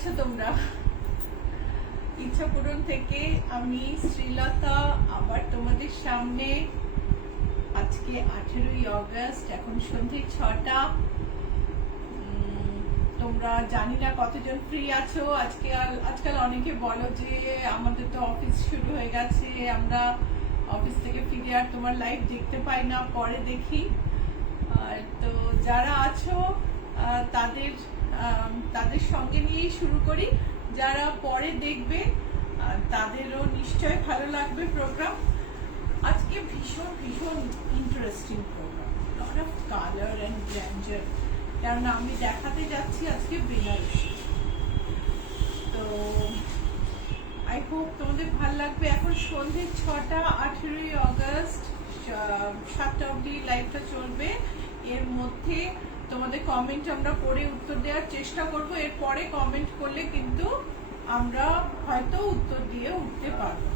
আছো তোমরা? ইচ্ছাপূরণ থেকে আমি শ্রীলতা আবার তোমাদের সামনে। আজকে 18ই অগস্ট, এখন সন্ধ্যে 6টা। তোমরা জানি না কতজন ফ্রি আছো। আজকাল অনেকে বলো যে আমাদের তো অফিস শুরু হয়ে গেছে, আমরা অফিস থেকে ফিরে আর তোমার লাইভ দেখতে পাই না, পরে দেখি। তো যারা আছো তাদের সঙ্গে নিয়েই শুরু করি। যারা পরে দেখবে তাদেরও নিশ্চয় ভালো লাগবে প্রোগ্রাম। আজকে ভীষণ ভীষণ interesting programme, lot of colour and grandeur. কারণ আমি দেখাতে যাচ্ছি আজকে বেনারসি। তো আই হোপ তোমাদের ভালো লাগবে। এখন সন্ধ্যে 6টা, 18ই অগস্ট, 7টা অবধি লাইভটা চলবে। এর মধ্যে তোমাদের কমেন্ট আমরা পড়ে উত্তর দেওয়ার চেষ্টা করব। এরপরে কমেন্ট করলে কিন্তু আমরা হয়তো উত্তর দিয়ে উঠতে পারবো।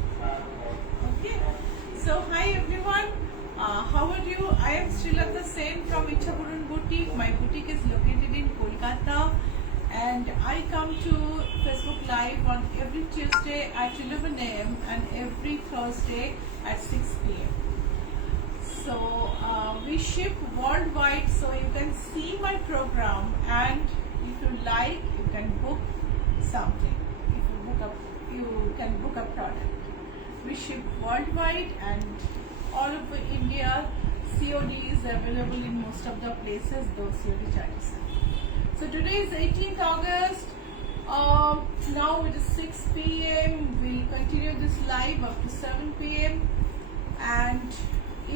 Okay, so hi everyone, how are you? I am Srilata Sen from Ichhapurun Boutique. My boutique is located in Kolkata and I come to Facebook Live on every Tuesday at 11 a.m. and every Thursday at 6 p.m. So we ship worldwide, so you can see my program, and if you like, you can book something. You can book a product. We ship worldwide and all over India. COD is available in most of the places, though COD charges. So today is 18th August. Now it is 6 p.m. We'll continue this live up to 7 p.m. And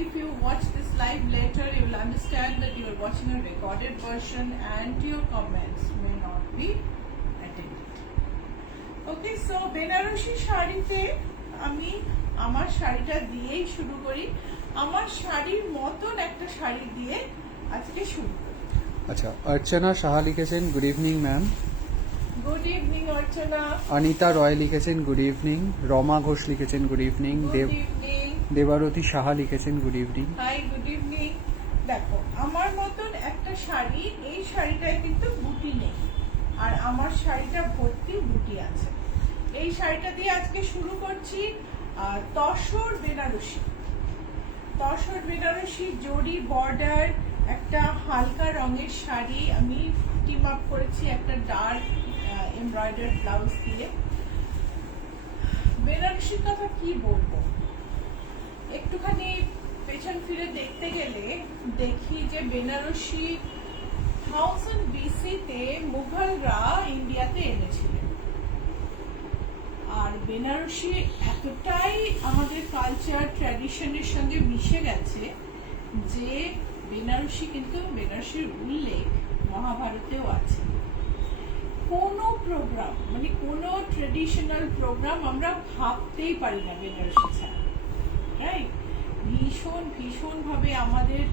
if you watch this live later, you will understand that you are watching a recorded version and your comments may not be attended. Okay, so Banarasi শাড়িতে আমি আমার শাড়িটা দিয়েই শুরু করি। আমার শাড়ির মতন একটা শাড়ি দিয়ে আজকে শুরু করি। আচ্ছা, অর্চনা সাহা লিখেছেন good evening ma'am. Good evening Archana. Anita Roy লিখেছেন গুড ইভিনিং। রমা ঘোষ লিখেছেন গুড ইভিনিং। দেবারতী সাহা লিখেছেন good evening. Hi, good evening. দেখো, আমার মতন একটা শাড়ি, এই শাড়িটায় কিন্তু বুটি নেই, আর আমার শাড়িটা ভর্তি বুটি আছে। এই শাড়িটা দিয়ে আজকে শুরু করছি। তসর বেনারসি, তসর বেনারসি জরি বর্ডার, একটা হালকা রঙের শাড়ি। আমি টিম আপ করেছি একটা ডার্ক এমব্রয়ডারি ব্লাউজ দিয়ে। বেনারসির কথা কি বলবো, একটুখানি পেছন ফিরে দেখতে গেলে দেখি যে বেনারসি 1000 BC-তে মুঘলরা ইন্ডিয়াতে এনেছিলেন। আর বেনারসি এতটাই আমাদের কালচার ট্র্যাডিশনের সঙ্গে মিশে গেছে যে বেনারসির উল্লেখ মহাভারতেও আছে। কোনো প্রোগ্রাম, মানে কোনো ট্রেডিশনাল প্রোগ্রাম আমরা ভাবতেই পারি না বেনারসি ছাড়া, রাইট? ভীষণ ভীষণ ভাবে আমাদের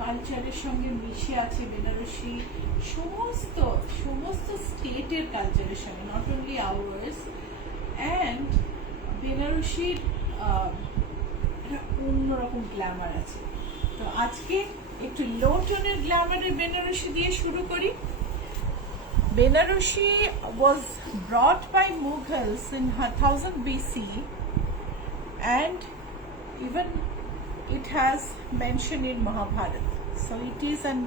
কালচারের সঙ্গে মিশে আছে বেনারসি। সমস্ত স্টেটের কালচারের সঙ্গে, নট অনলি আওয়ার্স। অ্যান্ড বেনারসির অন্যরকম গ্ল্যামার আছে। তো আজকে একটু লো টোনের গ্ল্যামারের বেনারসি দিয়ে শুরু করি। Banarasi was brought by Mughals in 1000 BC, and even it has mention in Mahabharata. So it is an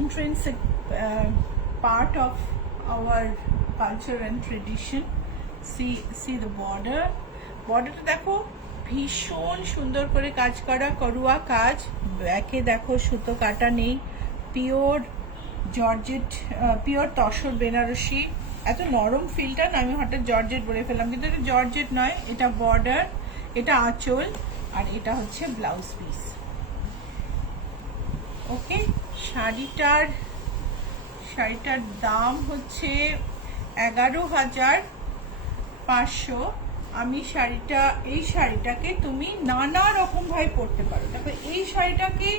intrinsic part of our culture and tradition. See the border. বর্ডারটা দেখো, ভীষণ সুন্দর করে কাজ করা, করুয়া কাজ। ব্যাকে দেখো সুতো কাটা নেই, pure georgette, pure tussar Banarasi. এত নরম ফিলটা না, আমি হঠাৎ জর্জেট বলে ফেললাম, কিন্তু এটা জর্জেট নয়। এটা বর্ডার, এটা আঁচল, আর এটা হচ্ছে ব্লাউজ পিস। ওকে, শাড়িটার দাম হচ্ছে 11,500। আমি এই শাড়িটাকে তুমি নানা রকম ভাবে পরতে পারো। দেখো, এই শাড়িটাকে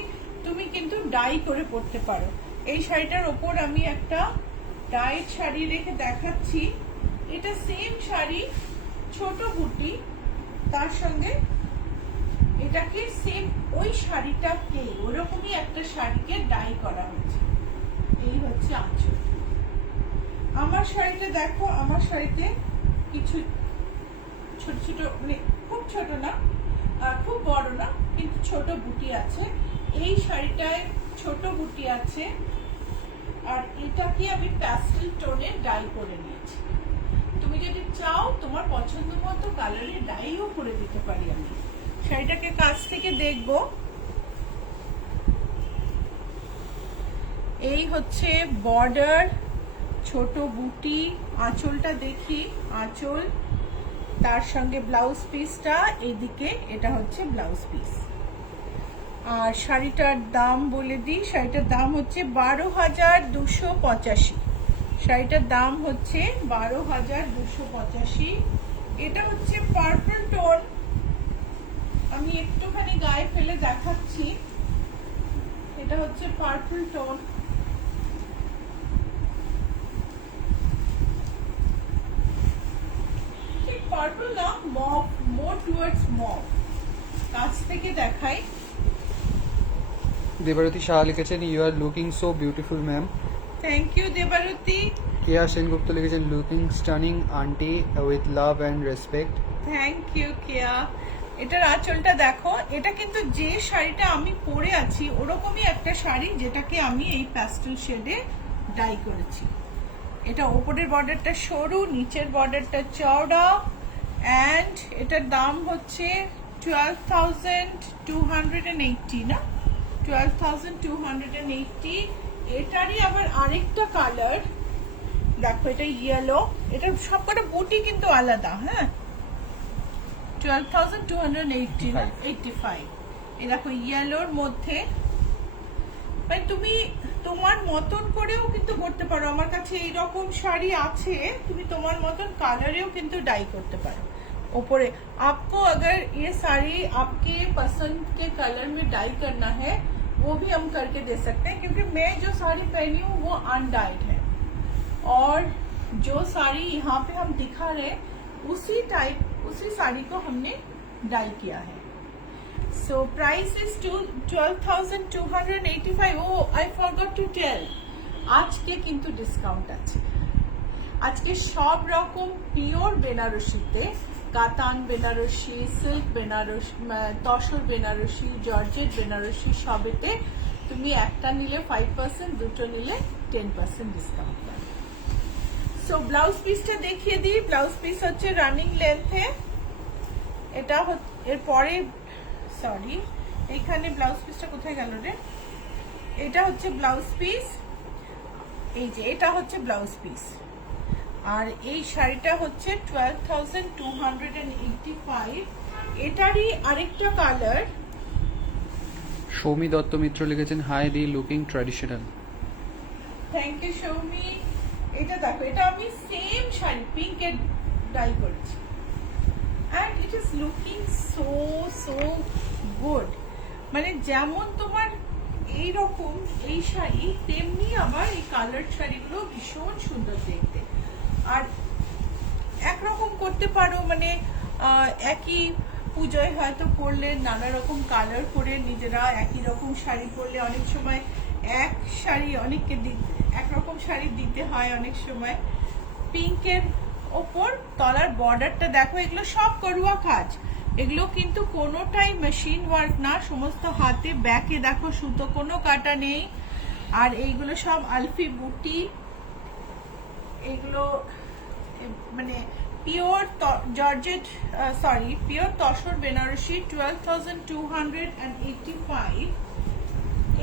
তুমি কিন্তু ডাই করে পরতে পারো। এই শাড়িটার ওপর আমি একটা ডাইড শাড়ি রেখে দেখাচ্ছি। এটা সেম শাড়ি, ছোট বুটি, তার সঙ্গে এটাকে সেম ওই শাড়িটাকে, ওরকমই একটা শাড়িকে ডাই করা হয়েছে। এই হচ্ছে আঁচল। আমার শাড়িতে দেখো, আমার শাড়িতে কিছু ছোট ছোট, মানে খুব ছোট না, খুব বড় না, কিন্তু ছোট বুটি আছে। এই শাড়িটায় ছোট বুটি আছে, আর এটাকে আমি প্যাস্টেল টোনে ডাই করে নিয়েছি। তুমি যদি চাও তোমার পছন্দ মতো কালারে ডাইও করে দিতে পারি আমি। শাড়িটাকে কাছ থেকে দেখবো। এই হচ্ছে বর্ডার, ছোট বুটি, আঁচলটা দেখি, আঁচল, তার সঙ্গে ব্লাউজ পিসটা এইদিকে, এটা হচ্ছে ব্লাউজ পিস। আর শাড়িটার দাম বলে দিই, শাড়িটার দাম হচ্ছে 12,285। শাড়িটার দাম হচ্ছে 12,285। এটা হচ্ছে পার্পল টোন, আমি একটুখানি গায়ে ফেলে দেখাচ্ছি। এটা হচ্ছে পার্পল টোন। ঠিক পার্পল না, মভ, মোর টুয়ার্ডস মভ। কাছ থেকে দেখাই। দেবারতী সাহা লিখেছেন you are looking so beautiful ma'am. Thank you Debarati. Keya Sengupta লিখেছেন looking stunning aunty with love and respect. Thank you Keya. এটার আঁচলটা দেখো, এটা কিন্তু যে শাড়িটা আমি পরে আছি ওরকমই একটা শাড়ি, যেটাকে আমি এই প্যাস্টেল শেডে ডাই করেছি। এটা ওপরের বর্ডারটা সরু, নিচের বর্ডারটা চওড়া, অ্যান্ড এটার দাম হচ্ছে 12,280 না, 12,280। এটারই আবার আরেকটা কালার দেখো, এটা ইয়েলো। এটা সবকটা বুটি কিন্তু আলাদা। হ্যাঁ, 12,280 না, 85। এই দেখো ইয়েলোর মধ্যে, মানে তুমি তোমার মতন করেও কিন্তু করতে পারো। আমার কাছে এইরকম শাড়ি আছে, তুমি তোমার মতন কালারেও কিন্তু ডাই করতে পারো ऊपरे। आपको अगर ये साड़ी आपके पसंद के कलर में डाई करना है वो भी हम करके दे सकते हैं, क्योंकि मैं जो साड़ी पहनी हूँ वो अनडाइड है, और जो साड़ी यहाँ पे हम दिखा रहे उसी साड़ी को हमने डाई किया है। So price is 12,285। Oh, I forgot to tell, আজকে কিন্তু ডিসকাউন্ট আছে। আজকে সব রকম পিওর বেনারসিতে, কাতান বেনারসি, সিল্ক বেনারসি, তসর বেনারসি, জর্জেট বেনারসি, সবেতে তুমি একটা নিলে 5%, দুটো নিলে 10% ডিসকাউন্ট পাবে। সো ব্লাউজ পিসটা দেখিয়ে দিই। ব্লাউজ পিস হচ্ছে রানিং লেন্থে। এটা এরপরে, সরি, এইখানে ব্লাউজ পিসটা কোথায় গেল রে? এটা হচ্ছে ব্লাউজ পিস, এই যে এটা হচ্ছে ব্লাউজ পিস। আর এই শাড়িটা হচ্ছে 12,285। এটারই আরেকটা কালার। সৌমি দত্ত মিত্র লিখেছেন হাই দি looking traditional. Thank you Soumi. এটা দেখো, এটা আমি সেম শাড়ি পিঙ্কের ডাই করেছি, and it is looking so good। মানে যেমন তোমার এইরকম এই শাড়ি, তেমনি আবার এই কালার শাড়িগুলো ভীষণ সুন্দর দেখতে। আর একরকম করতে পারো, মানে একই পুজোয় হয়তো পরলে নানা রকম কালার করে, নিজেরা একই রকম শাড়ি পরলে অনেক সময় এক শাড়ি অনেককে একরকম শাড়ি দিতে হয় অনেক সময়। পিঙ্কের ওপর তলার বর্ডারটা দেখো, এগুলো সব করুয়া কাজ, এগুলো কিন্তু কোনোটাই মেশিন ওয়ার্ক না, সমস্ত হাতে, ব্যাকে দেখো সুতো কোনো কাটা নেই। আর এইগুলো সব আলফি বুটি, এগুলো মানে pure georgette, sorry pure tussar Banarasi. 12,285।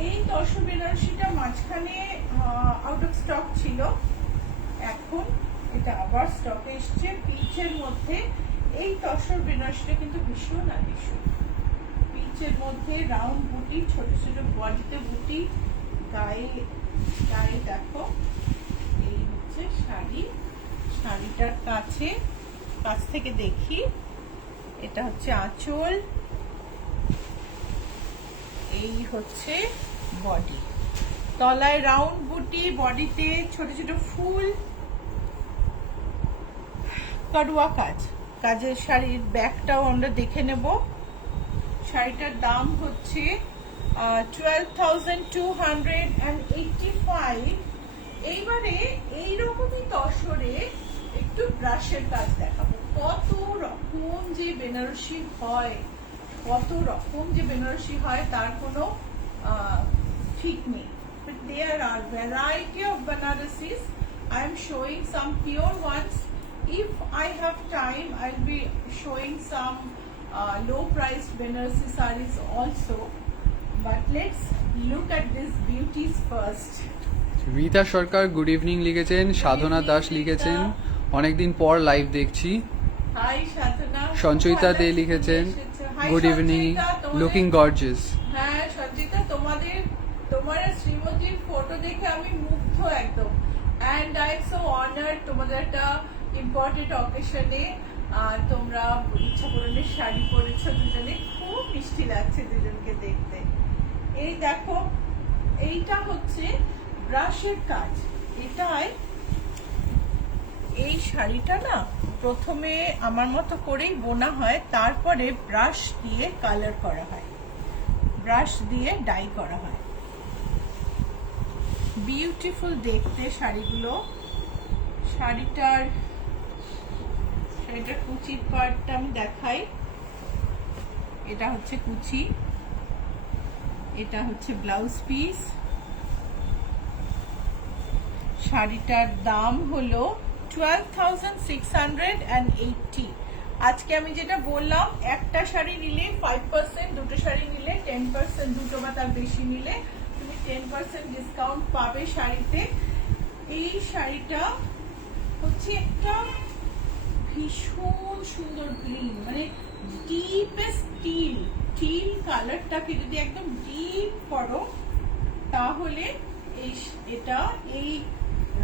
এই তসর বেনারসিটা মাঝখানে আউট অফ স্টক ছিল, এখন এটা আবার স্টকে এসছে পিচের মধ্যে। এই তসর বেনারসিটা কিন্তু ভীষণ আকর্ষণ, পিচের মধ্যে রাউন্ড বুটি, ছোট ছোট বডিতে বুটি, গায়ে গায়ে দেখো। এই হচ্ছে শাড়ি, শাড়িটার কাছ থেকে দেখি। এটা হচ্ছে আঁচল, এই হচ্ছে বডি, তলায় রাউন্ড বুটি, বডিতে ছোট ছোট ফুল, কারুয়া কাজের শাড়ির ব্যাগটাও আমরা দেখে নেব। শাড়িটার দাম হচ্ছে 12,285। এইবারে এইরকমই তসরে একটু ব্রাশের কাজ দেখাবো। কত রকম যে বেনারসি হয়, তার কোনো ঠিক নেই। But there are variety of Banarasis. I am showing some pure ones. If I have time, I'll be showing some low priced Banarasi sarees also. But let's look at these beauties first. Rita Sarkar good evening লিখেছেন, সাধনা দাস লিখেছেন অনেকদিন পর live দেখছি। High সাধনা। সঞ্চয়িতা দে লিখেছেন good evening, looking gorgeous. হ্যাঁ সঞ্চিতা, তোমার শ্রীমতীর photo দেখে আমি মুগ্ধ একদম। And I am so honoured, তোমাদের একটা ইম্পর্টেন্ট অকেশনে তোমরা ইচ্ছা পূরণের শাড়ি পরেছো দুজনে, খুব মিষ্টি লাগছে দুজনকে দেখতে। এই দেখো, এইটা হচ্ছে ব্রাশের কাজ। এই শাড়িটা না প্রথমে আমার মতো করেই বোনা হয়, তারপরে ব্রাশ দিয়ে কালার করা হয়, ব্রাশ দিয়ে ডাই করা হয়। বিউটিফুল দেখতে শাড়িগুলো। শাড়িটার কুচির পার্টটা আমি দেখাই। এটা হচ্ছে কুচি, এটা হচ্ছে ব্লাউজ পিস। শাড়িটার দাম হলো 12,680। আজকে আমি যেটা বললাম, একটা শাড়ি নিলে 5%, দুটো শাড়ি নিলে 10%, দুটো বা তার বেশি নিলে তুমি 10% ডিসকাউন্ট পাবে শাড়িতে। এই শাড়িটা হচ্ছে একটা ভীষণ সুন্দর গ্রিন, মানে ডিপেস্ট টিল কালারটাকে যদি একদম ডিপ করো তাহলে এই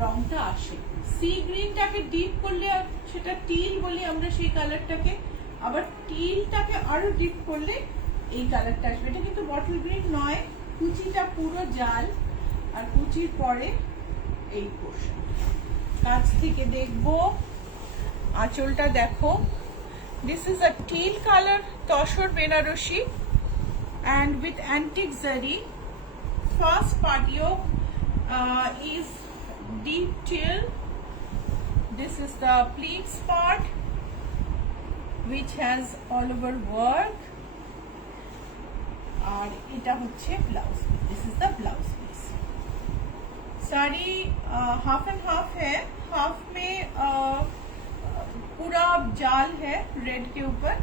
রংটা আসে। সি গ্রিনটাকে ডিপ করলে সেটা টিল বলি আমরা সেই কালারটাকে, আবার টিলটাকে আরো ডিপ করলে এই কালারটা আসবে। এটা কিন্তু বটল গ্রিন নয়, কুচিটা পুরো জাল, আর কুচির পরে এই পোর্শন। কাছ থেকে দেখবো, আঁচলটা দেখো। This is a teal colour tussar Banarasi and with antique zari. First part yoke is deep till. This is the pleats part which has all over work. और इटा होच्छे blouse. This is the blouse piece. Sari half and half है, half में पूरा जाल है red के ऊपर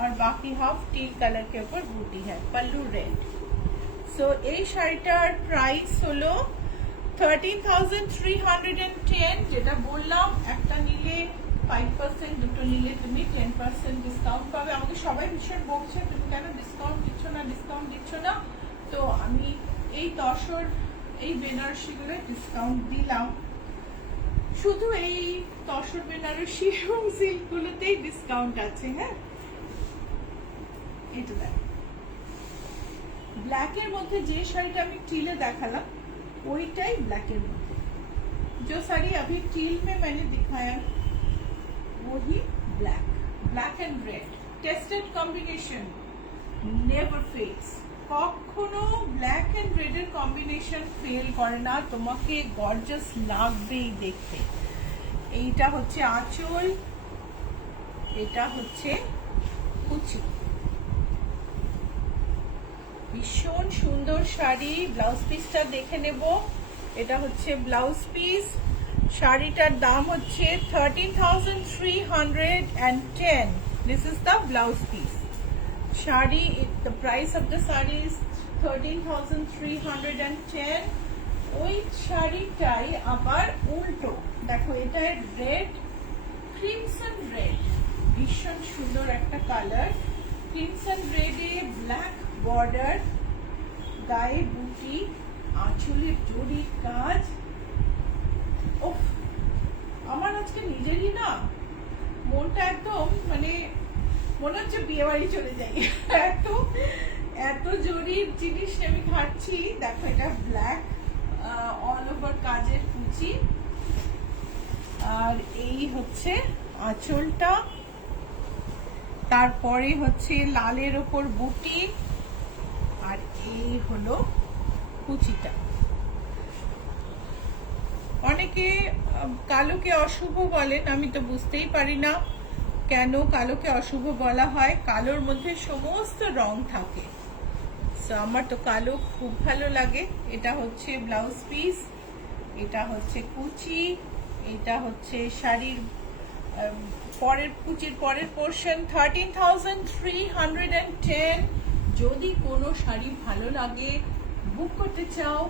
और बाकी हाफ टील कलर के ऊपर बूटी है, पल्लू रेड। सो এই শাড়িটার প্রাইস হলো 13,310। যেটা বললাম, একটা নিলে 5%, দুটো নিলে তুমি 10% ডিসকাউন্ট পাবে। আমাকে সবাই ভীষণ বলছে তুমি কেন ডিসকাউন্ট দিচ্ছ না। তো আমি এই তসর এই বেনারসিগুলো ডিসকাউন্ট দিলাম। শুধু এই তসর বেনারসি এবং সিল্কগুলোতেই ডিসকাউন্ট আছে। হ্যাঁ, এটা দেখ, ব্ল্যাকের মধ্যে যে শাড়িটা আমি টিলে দেখালাম ওইটাই ব্ল্যাকের মধ্যে। जो साड़ी अभी टील में मैंने दिखाया वही black and red tested combination, never fails. কখনো ব্ল্যাক এন্ড রেড এর কম্বিনেশন ফেল করে না, তোমাকে গর্জাস লাগবেই দেখতে। এইটা হচ্ছে আঁচল, এটা হচ্ছে কুচি। ভীষণ সুন্দর শাড়ি। ব্লাউজ পিসটা দেখে নেব। এটা হচ্ছে ব্লাউজ পিস। শাড়িটার দাম হচ্ছে 13,310। This is the blouse piece. Sari, the price of the saree is 13,310। ওই শাড়িটাই আবার উল্টো দেখো, এটা রেড, ক্রিমসন রেড, ভীষণ সুন্দর একটা কালার। ক্রিমসন রেডে ব্ল্যাক বর্ডার, গায়ে বুটি, আঁচলের জরির কাজ। ওফ, আমার আজকে নিজেরই না মনটা একদম মানে মনে হচ্ছে বিয়ে বাড়ি চলে যাই। এত জরির জিনিস আমি খাচ্ছি। দেখো, এটা ব্ল্যাক অল ওভার কাজের কুচি, আর এই হচ্ছে আঁচলটা, তারপরে হচ্ছে লালের ওপর বুটি, আর এই হলো কুচিটা। অনেকে কালোকে অশুভ বলেন, আমি তো বুঝতেই পারি না কেন কালোকে অশুভ বলা হয়। কালোর মধ্যে সমস্ত রং থাকে, সো আমার তো কালো খুব ভালো লাগে। এটা হচ্ছে ব্লাউজ পিস, এটা হচ্ছে কুচি, এটা হচ্ছে শাড়ির পরের কুচির পরের পোর্শন। 13,310। যদি কোনো শাড়ি ভালো লাগে, বুক করতে চাও,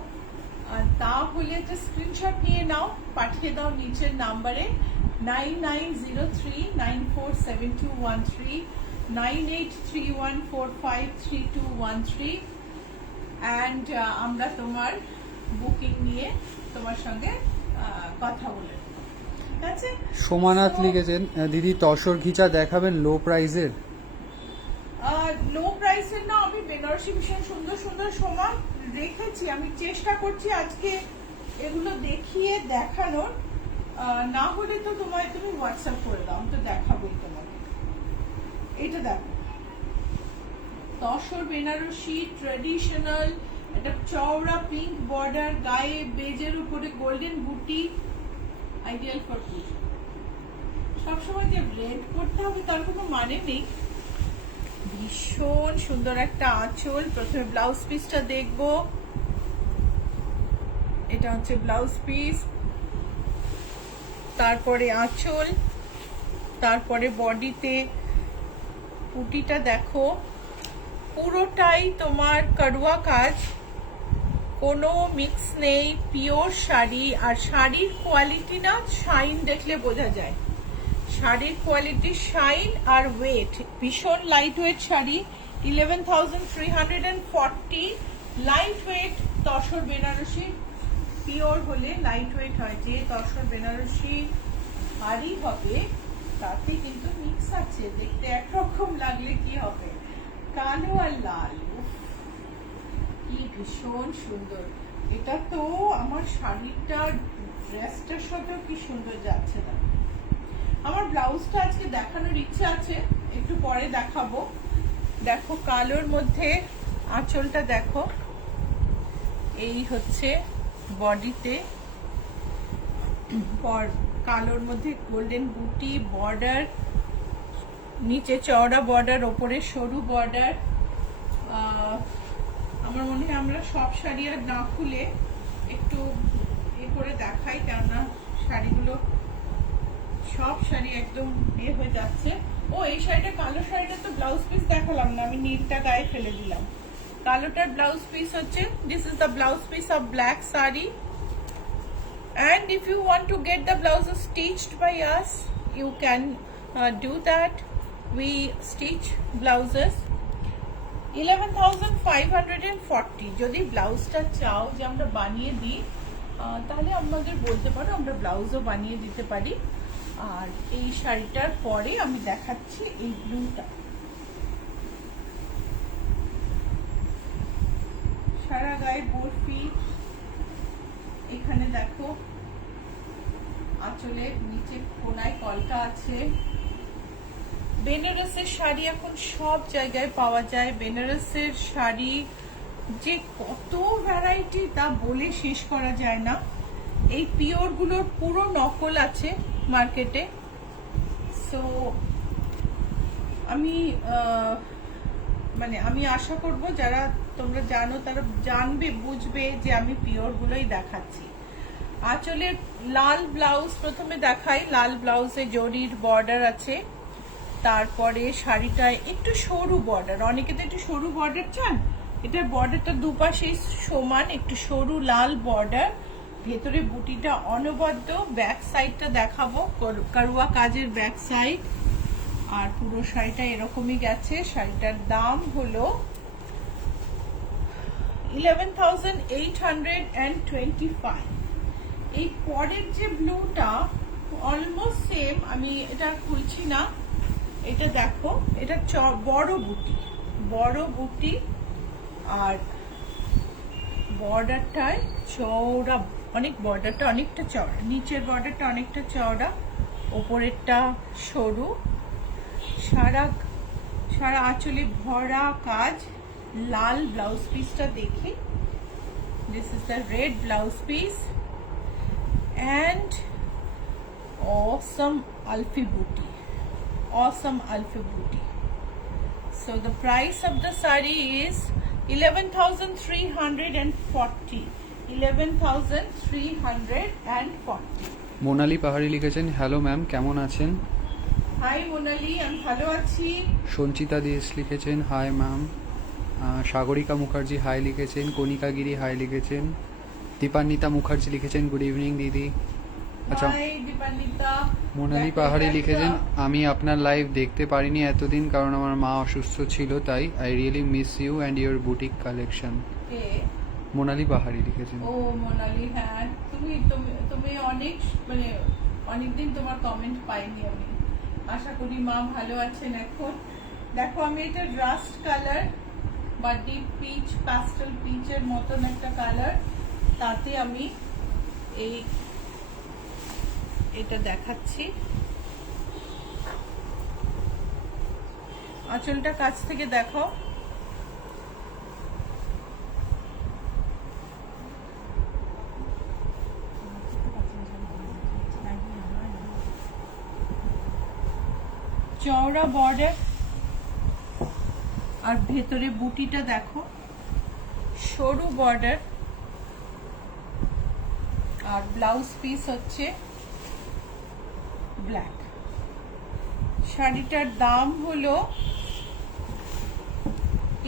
তাহলে একটা স্ক্রিনশট নিয়ে নাও, পাঠিয়ে দাও নিচের নাম্বারে 9903947213 9831453213 অ্যান্ড আমরা তোমার বুকিং নিয়ে তোমার সঙ্গে কথা বলে নেব। ঠিক আছে? সোমানাথ লিখেছেন, দিদি তসর ঘিচা দেখাবেন লো প্রাইজের? লো প্রাইসের না, আমি বেনারসি ভীষণ সুন্দর সুন্দর সমান রেখেছি। আমি চেষ্টা করছি আজকে এগুলো দেখিয়ে দেখানোর, না হলে তো তুমি হোয়াটসঅ্যাপ করে দাও, আমি তো দেখাবোই তোমাকে। এটা দেখো, তসর বেনারসি ট্রেডিশনাল, এটা চওড়া পিঙ্ক বর্ডার, গায়ে বেজের উপরে গোল্ডেন বুটি, আইডিয়াল ফর পুজো। সবসময় যে রেড করতে হবে তার কোনো মানে নেই। ভীষণ সুন্দর একটা আঁচল। প্রথমে ব্লাউজ পিসটা দেখবো, এটা হচ্ছে ব্লাউজ পিস, তারপরে আঁচল, তারপরে বডিতে পুটিটা দেখো, পুরোটাই তোমার কারুয়া কাজ, কোনো মিক্স নেই, পিওর শাড়ি। আর শাড়ির কোয়ালিটি না, শাইন দেখলে বোঝা যায়। শাড়ির কোয়ালিটি, শাইন আর ওয়েট, ভীষণ লাইট ওয়েট শাড়ি। 11,340 light weight. Tussar Banarasi pure হলে লাইট ওয়েট হয়। যে তসর বেনারসি ভারী হবে তাতে কিন্তু মিক্স আছে, দেখতে একরকম লাগলে কি হবে, কালো আর লাল, কি ভীষণ সুন্দর। এটা তো আমার শাড়িটা ড্রেসটার সাথেও কি সুন্দর যাচ্ছে না। আমার ব্লাউজটা আজকে দেখানোর ইচ্ছা আছে, একটু পরে দেখাবো। দেখো কালোর মধ্যে আঁচলটা দেখো, এই হচ্ছে বডিতে কালোর মধ্যে গোল্ডেন বুটি, বর্ডার, নিচে চওড়া বর্ডার, ওপরে সরু বর্ডার। আমার মনে হয় আমরা সব শাড়ি আর না খুলে একটু করে দেখাই, কেননা শাড়িগুলো সব শাড়ি একদম হয়ে যাচ্ছে। ও এই শাড়িটা, কালো শাড়িটা তো ব্লাউজ পিস দেখালাম না, আমি নীলটা গায়ে ফেলে দিলাম। কালোটার ব্লাউজ পিস হচ্ছে, this is the blouse piece of black sari. And if you want to get the blouses stitched by us, you can do that. We stitch blouses 11,540। যদি ব্লাউজটা চাও যে আমরা বানিয়ে দিই, তাহলে আমাদের বলতে পারো, আমরা ব্লাউজও বানিয়ে দিতে পারি। আর এই শাড়িটার পরে আমি দেখাচ্ছি এই ব্লুটা, সারা গায়ে বরফি। এখানে দেখো আঁচলের নিচে কোনায় কলকা আছে। বেনারসের শাড়ি এখন সব জায়গায় পাওয়া যায়। বেনারসের শাড়ি যে কত ভ্যারাইটি তা বলে শেষ করা যায় না। এই পিওর গুলোর পুরো নকল আছে মার্কেটে। সো আমি আশা করব যারা তোমরা জানো তারা জানবে, বুঝবে যে আমি পিওর গুলোই দেখাচ্ছি। আঁচলের লাল ব্লাউজ প্রথমে দেখাই। লাল ব্লাউজে জরির বর্ডার আছে, তারপরে শাড়িটায় একটু সরু বর্ডার, অনেকে তো একটু সরু বর্ডার চান, এটার বর্ডারটা দুপাশে সমান, একটু সরু লাল বর্ডার, ভেতরে বুটিটা অনবদ্য। ব্যাক সাইডটা দেখাবো, কারুয়া কাজের ব্যাক সাইড। আর পুরো শাড়িটা এরকমই গেছে। শাড়িটার দাম হলো 11,825। এই পরের যে ব্লুটা অলমোস্ট সেম, আমি এটা খুলছি না, এটা দেখো, এটা বড় বুটি আর বর্ডারটায় চওড়া, অনেক বর্ডারটা অনেকটা চওড়া, নিচের বর্ডারটা অনেকটা চওড়া, ওপরেরটা সরু। সারা আঁচলে ভরা কাজ। লাল ব্লাউজ পিসটা দেখি, this is the red blouse piece. and awesome alfi booty. Awesome alfi booty. So the price of the saree is 11,340. 11,340. Monali Pahari লিখেছেন, হ্যালো ম্যাম, কেমন আছেন? হাই মোনালি, আমি ভালো আছি। সঞ্চিতা দেশ লিখেছেন, hi ma'am. Sagarika Mukherjee hi লিখেছেন, কণিকা গিরি হাই লিখেছেন, দীপান্বিতা মুখার্জি লিখেছেন, গুড ইভিনিং দিদি। আচ্ছা, হাই দীপান্বিতা। মোনালি পাহাড়ি লিখেছেন, আমি আপনার লাইভ দেখতে পারিনি এতদিন কারণ আমার মা অসুস্থ ছিল, তাই I really miss you and your boutique collection. Monali Pahari লিখেছেন। ও মোনালি, হ্যাঁ, তুমি তুমি অনেক মানে অনেকদিন তোমার কমেন্ট পাইনি আমি। আশা করি মা ভালো আছেন এখন। দেখো, আমি এটা রাস্ট কালার বা ডিপ পিচ, প্যাস্টেল পিচের মতন একটা কালার, তাতে আমি এটা দেখাচ্ছি। আঁচলটা কাছ থেকে দেখো। চওড়া বর্ডার আর ভেতরে বুটিটা দেখো, সরু বর্ডার, আর ব্লাউজ পিস হচ্ছে ব্ল্যাক। শাড়িটার দাম হলো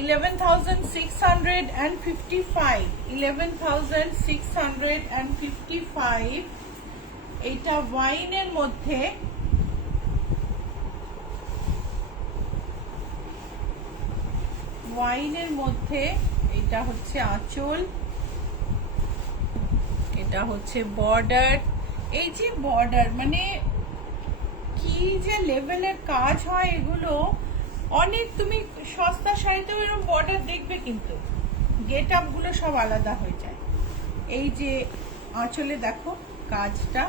11,655। 11,655। এটা ওয়াইনের মধ্যে, এটা হচ্ছে আঁচল, এটা হচ্ছে বর্ডার। এই যে বর্ডার, মানে কি যে লেভেলের কাজ হয় এগুলো। অনেক তুমি সস্তা শাড়িতেও এরকম বর্ডার দেখবে, কিন্তু গেট আপ গুলো সব আলাদা হয়ে যায়। এই যে আঁচলে দেখো কাজটা,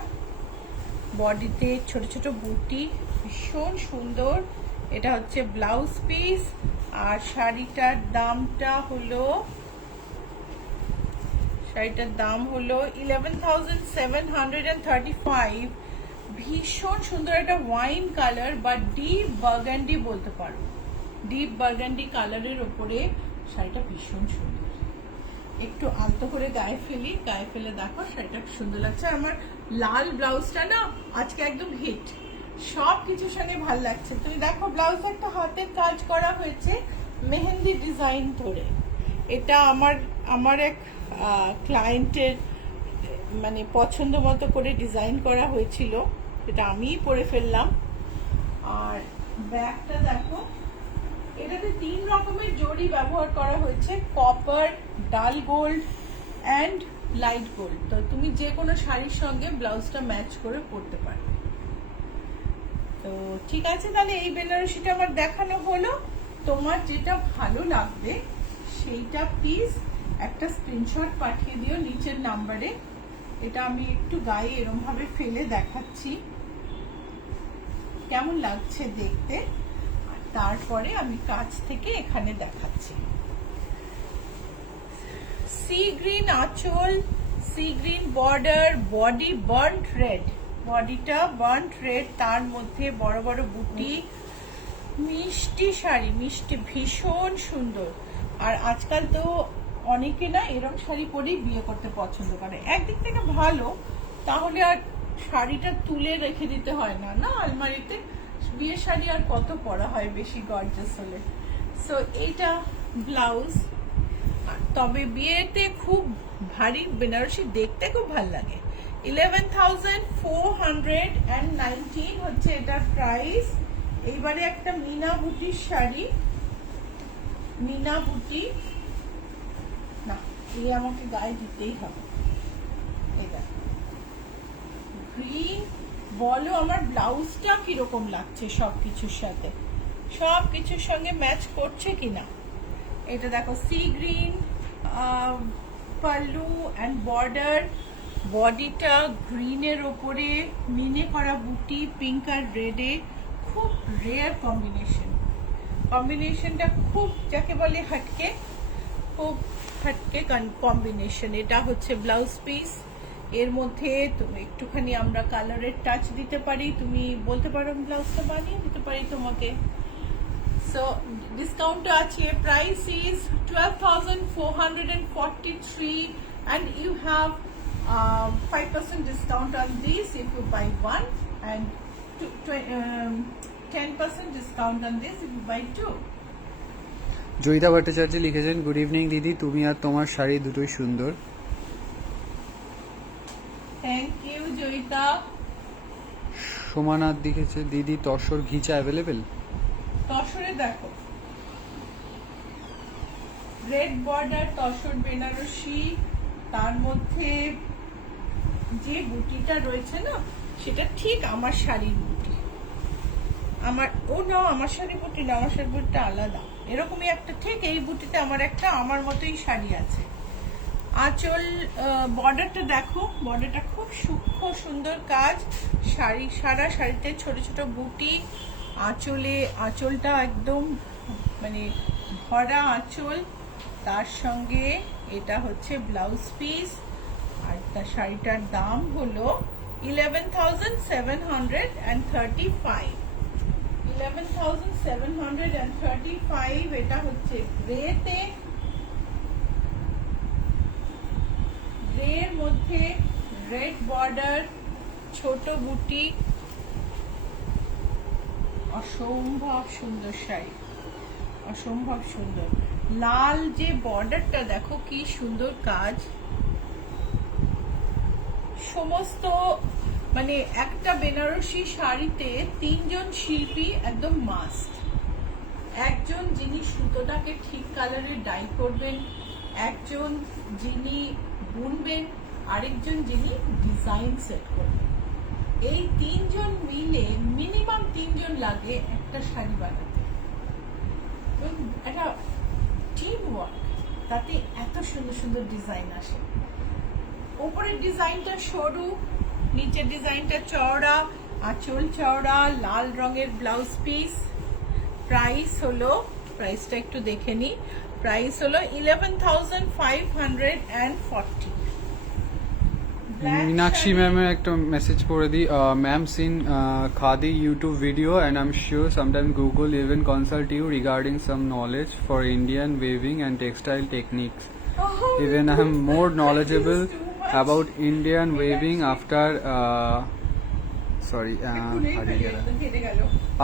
বডিতে ছোট ছোট বুটি, ভীষণ সুন্দর। এটা হচ্ছে ব্লাউজ পিস, আর শাড়িটার দাম হলো 11,735। ভীষণ সুন্দর একটা ওয়াইন কালার বা ডিপ বার্গান্ডি বলতে পারো। ডিপ বার্গান্ডি কালারের ওপরে শাড়িটা ভীষণ সুন্দর। একটু আলতো করে গায়ে ফেলে দেখো শাড়িটা সুন্দর লাগছে। আমার লাল ব্লাউজটা না আজকে একদম হিট, সব কিছুর সঙ্গে ভালো লাগছে। তুমি দেখো ব্লাউজে একটা হাতের কাজ করা হয়েছে মেহেন্দি ডিজাইন ধরে। এটা আমার এক ক্লায়েন্টের মানে পছন্দ মতো করে ডিজাইন করা হয়েছিল, এটা আমিই পরে ফেললাম। আর ব্যাগটা দেখো, এটাতে 3 রকমের জড়ি ব্যবহার করা হয়েছে, কপার, ডাল গোল্ড অ্যান্ড লাইট গোল্ড। তো তুমি যে কোনো শাড়ির সঙ্গে ব্লাউজটা ম্যাচ করে পরতে পারবে। তো ঠিক আছে, তাহলে এই বেনারসিটা আমার দেখানো হলো। তোমার যেটা ভালো লাগবে সেইটা প্লিজ একটা স্ক্রিনশট পাঠিয়ে দিও নিচের নাম্বারে। এটা আমি একটু গায়ে এরম ভাবে ফেলে দেখাচ্ছি কেমন লাগছে দেখতে, আর তারপরে আমি কাছ থেকে এখানে দেখাচ্ছি। সি গ্রিন আঁচল, sea green border, body burnt red, বডিটা বার্ন্ট রেড, তার মধ্যে বড় বড় বুটি, মিষ্টি শাড়ি, মিষ্টি, ভীষণ সুন্দর। আর আজকাল তো অনেকে না এরকম শাড়ি পরেই বিয়ে করতে পছন্দ করে। একদিক থেকে ভালো, তাহলে আর শাড়িটা তুলে রেখে দিতে হয় না না আলমারিতে। বিয়ের শাড়ি আর কত পরা হয় বেশি গর্জাস হলে। সো এইটা ব্লাউজ। তবে বিয়েতে খুব ভারী বেনারসি দেখতে খুব ভালো লাগে। 11,419 হচ্ছে এটার প্রাইস। এইবারে একটা মিনা বুটির শাড়ি, মিনা বুটি না, এই আমাকে গায়ে দিতেই হবে। এটা গ্রিন। বলো আমার ব্লাউজটা কিরকম লাগছে সবকিছুর সাথে, সবকিছুর সঙ্গে ম্যাচ করছে কিনা। এটা দেখো sea green pallu and border, বডিটা গ্রিনের ওপরে মিনে করা বুটি, পিঙ্ক আর রেডে, খুব রেয়ার কম্বিনেশনটা খুব যাকে বলে হাটকে, খুব হাটকে কম্বিনেশন। এটা হচ্ছে ব্লাউজ পিস, এর মধ্যে তুমি একটুখানি আমরা কালারের টাচ দিতে পারি, তুমি বলতে পারো ব্লাউজটা বানিয়ে দিতে পারি তোমাকে। সো ডিসকাউন্ট আছে, price is 12,443 and you have 5% discount on this if you buy one and 10% discount on this if you buy two. Joyita Bhattacharya লিখেছেন, গুড ইভিনিং দিদি, তুমি আর তোমার শাড়ি দুটোই সুন্দর। Thank you Joyita. সোমানাথ লিখেছে, দিদি তসর ঘিচা অ্যাভেলেবেল? তসরে দেখো, রেড বর্ডার তসর বেনারসি, তার মধ্যে যে বুটিটা রয়েছে না সেটা ঠিক আমার শাড়ির বুটি। আমার আমার শাড়ির বুটি না, আমার শাড়ির বুটিটা আলাদা। এরকমই একটা, ঠিক এই বুটিতে আমার একটা আমার মতোই শাড়ি আছে। আঁচল বর্ডারটা দেখো, বর্ডারটা খুব সূক্ষ্ম সুন্দর কাজ, সারা শাড়িতে ছোট ছোট বুটি। আঁচলটা একদম মানে ভরা আঁচল, তার সঙ্গে এটা হচ্ছে ব্লাউজ পিস। আর তার শাড়িটার দাম হলো 11,735। 11,735। এটা হচ্ছে গ্রেতে, গ্রের মধ্যে রেড বর্ডার, ছোট বুটি, অসম্ভব সুন্দর শাড়ি, অসম্ভব সুন্দর। লাল যে বর্ডারটা দেখো কি সুন্দর কাজ। সমস্ত মানে একটা বেনারসি শাড়িতে 3 জন শিল্পী একদম মাস্ট। একজন যিনি সুতোটাকে ঠিক কালারে ডাই করবেন, একজন যিনি বুনবেন, আরেকজন যিনি ডিজাইন সেট করবেন। এই 3 জন মিলে মিনিমাম 3 জন লাগে একটা শাড়ি বানাতে। একটা টিম ওয়ার্ক, তাতে এত সুন্দর সুন্দর ডিজাইন আসে। উপরের ডিজাইনটা সরু, নিচের ডিজাইনটা চওড়া, আঁচল চওড়া, লাল রঙের ব্লাউজ পিস। প্রাইসটা একটু দেখে নি, প্রাইস হলো 11,540। মীনাক্ষী ম্যামের একটা মেসেজ পড়ে দিই, ma'am seen Khadi YouTube video and I'm sure sometime Google even consult you regarding some knowledge for Indian weaving and textile techniques. Even I am more knowledgeable about Indian weaving after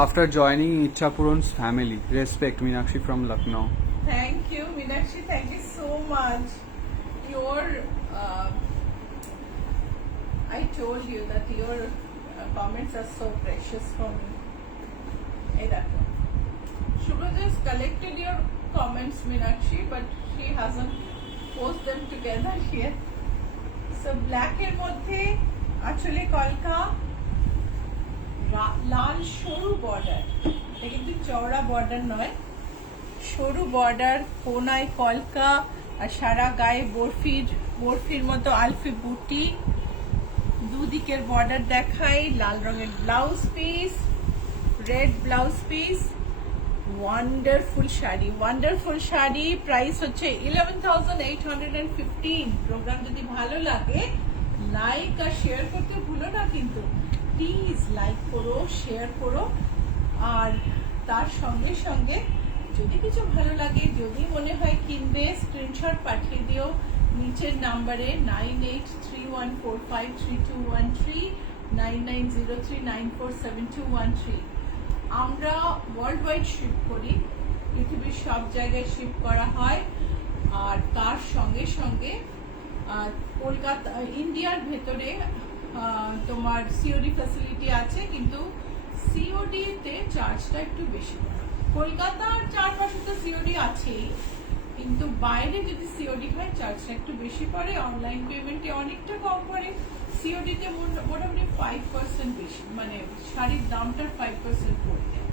after joining Ichhapuran's family. Respect, Meenakshi from Lucknow. Thank you, Meenakshi. Thank you so much. I told you that your comments are so precious for me. Shubha just collected your comments, Meenakshi, but she hasn't posted them together here. So black এর মধ্যে আঁচলে কলকা, লাল সরু border, এটা কিন্তু চওড়া border নয়, সরু বর্ডার, কোনায় কলকা, আর সারা গায়ে বরফির মতো আলফি বুটি। দুদিকের বর্ডার দেখাই, লাল রঙের blouse piece, red blouse piece. Wonderful sari. Price হচ্ছে 11,815। প্রোগ্রাম যদি ভালো লাগে লাইক আর শেয়ার করতে ভুলো না কিন্তু, প্লিজ লাইক করো, শেয়ার করো। আর তার সঙ্গে সঙ্গে যদি কিছু ভালো লাগে, যদি মনে হয় কিনবে, স্ক্রিনশট পাঠিয়ে দিও নিচের নাম্বারে 9831453213, 9903947213। আমরা ওয়ার্ল্ড ওয়াইড শিপ করি, পৃথিবীর সব জায়গায় শিপ করা হয়। আর তার সঙ্গে সঙ্গে কলকাতা, ইন্ডিয়ার ভেতরে তোমার সিওডি ফ্যাসিলিটি আছে, কিন্তু সিওডি তে চার্জটা একটু বেশি পড়ে। কলকাতার চারপাশে তো সিওডি আছেই, কিন্তু বাইরে যদি সিওডি হয় চার্জটা একটু বেশি পড়ে। অনলাইন পেমেন্টে অনেকটা কম পড়ে, সিওডি তে মোটামুটি 5% বেশি, মানে শাড়ির দামটার 5% পড়ে যায়।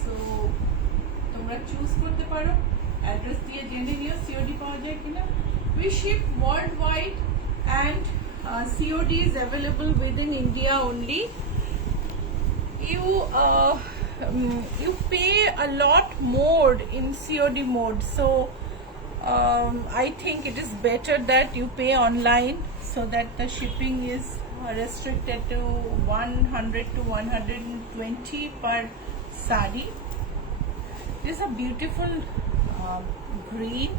সো তোমরা চুজ করতে পারো, অ্যাড্রেস দিয়ে জেনে নিও সিওডি পাওয়া যায় কিনা। We ship worldwide and COD is available within India only. You pay a lot more in COD mode, so I think it is better that you pay online. So so that the shipping is restricted to 100 to 120 per sari. This is a beautiful green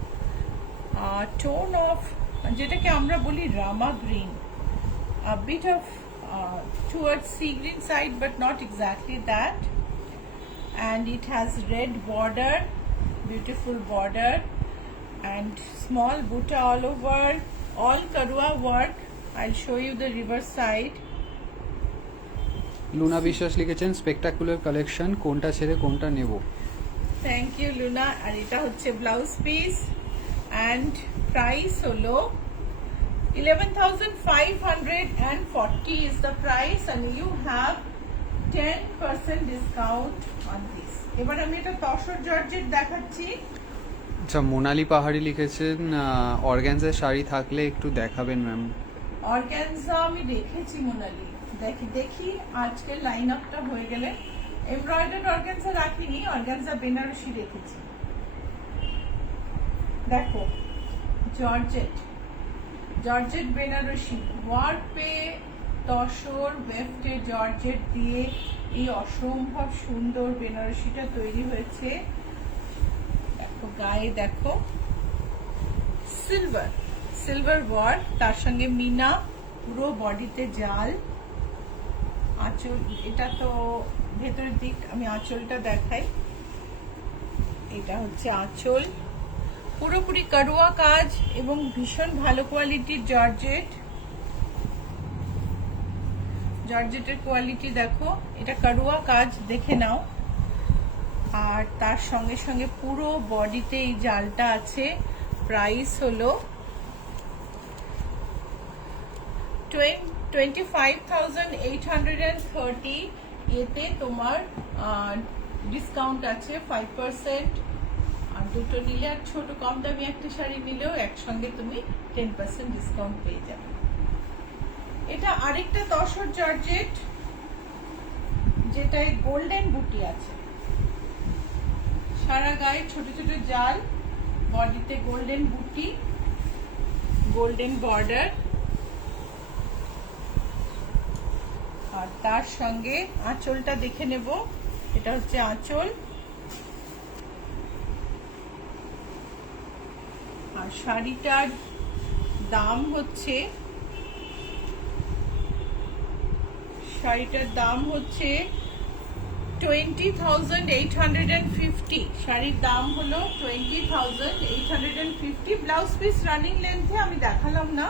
tone of যেটাকে আমরা বলি রামা green, a bit of towards sea green side but not exactly that, and it has red border, beautiful border, and small buta all over, all karwa work. I'll show you the reverse side. Luna বিশ্বাস লিখেছেন spectacular collection, কোনটা ছেড়ে কোনটা নেব? Thank you Luna. আর এটা হচ্ছে blouse piece and price holo 11,540 is the price and you have 10% discount on this. এবার আমি এটা তসর জর্জেট দেখাচ্ছি। আচ্ছা, মোনালি পাহাড়ি লিখেছেন অর্গানজার শাড়ি থাকলে একটু দেখাবেন ম্যাম। অর্গানজা আমি রেখেছি মোনালি, দেখি আজকে লাইন আপটা হয়ে গেলে। এমব্রয়ডারি অর্গানজা রাখিনি, অর্গানজা বেনারসি রেখেছি। দেখো জর্জেট বেনারসি ওয়ার্ক পে তসর ওয়েফটে জর্জেট দিয়ে এই অসম্ভব সুন্দর বেনারসিটা তৈরি হয়েছে। দেখো গায়ে দেখো সিলভার ওয়ার্ক, তার সঙ্গে মিনা, পুরো বডিতে জাল। আঁচল, এটা তো ভেতরের দিক, আমি আঁচলটা দেখাই। এটা হচ্ছে আঁচল, পুরোপুরি কারুয়া কাজ এবং ভীষণ ভালো কোয়ালিটির জর্জেটের কোয়ালিটি দেখো। এটা কারুয়া কাজ, দেখে নাও। আর তার সঙ্গে সঙ্গে পুরো বডিতে এই জালটা আছে। প্রাইস হলো 25,830। এতে তোমার ডিসকাউন্ট আছে 5%। আর দুটো নিলে, আর ছোট কম দামি একটা শাড়ি নিলেও একসঙ্গে তুমি 10% ডিসকাউন্ট পেয়ে যাবে। এটা আরেকটা তসর জর্জেট, যেটায় গোল্ডেন বুটি আছে, সারা গায়ে ছোট ছোট জাল, বডিতে গোল্ডেন বুটি, গোল্ডেন বর্ডার, আর তার সঙ্গে আঁচলটা দেখে নেব। এটা হচ্ছে আঁচল, আর শাড়িটার দাম হচ্ছে 20,850। শাড়ির দাম হলো 20,850। ব্লাউজ পিস রানিং লেন্থে আমি দেখালাম না,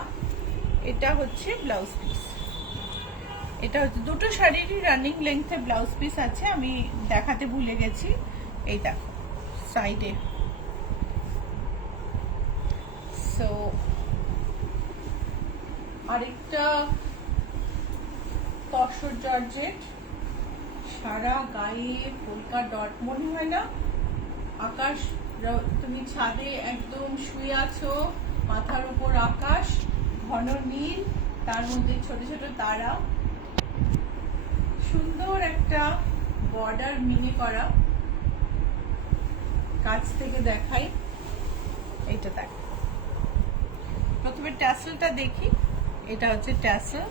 এটা হচ্ছে ব্লাউজ পিস। এটা হচ্ছে দুটো শাড়িরই রানিং লেন্থে ব্লাউজ পিস আছে, আমি দেখাতে ভুলে গেছি। এই দেখো সাইডে। সো আরেকটা তসর জর্জেট, সারা গায়ে পোলকা ডট, মনে হয় না আকাশ, তুমি ছাদে একদম শুয়ে আছো, মাথার উপর আকাশ, ঘন নীল, তার মধ্যে ছোট ছোট তারা, সুন্দর একটা বর্ডার মিনে করা। কাছ থেকে দেখাই, এইটা দেখ। প্রথমে ট্যাসেলটা দেখি, এটা হচ্ছে ট্যাসেল।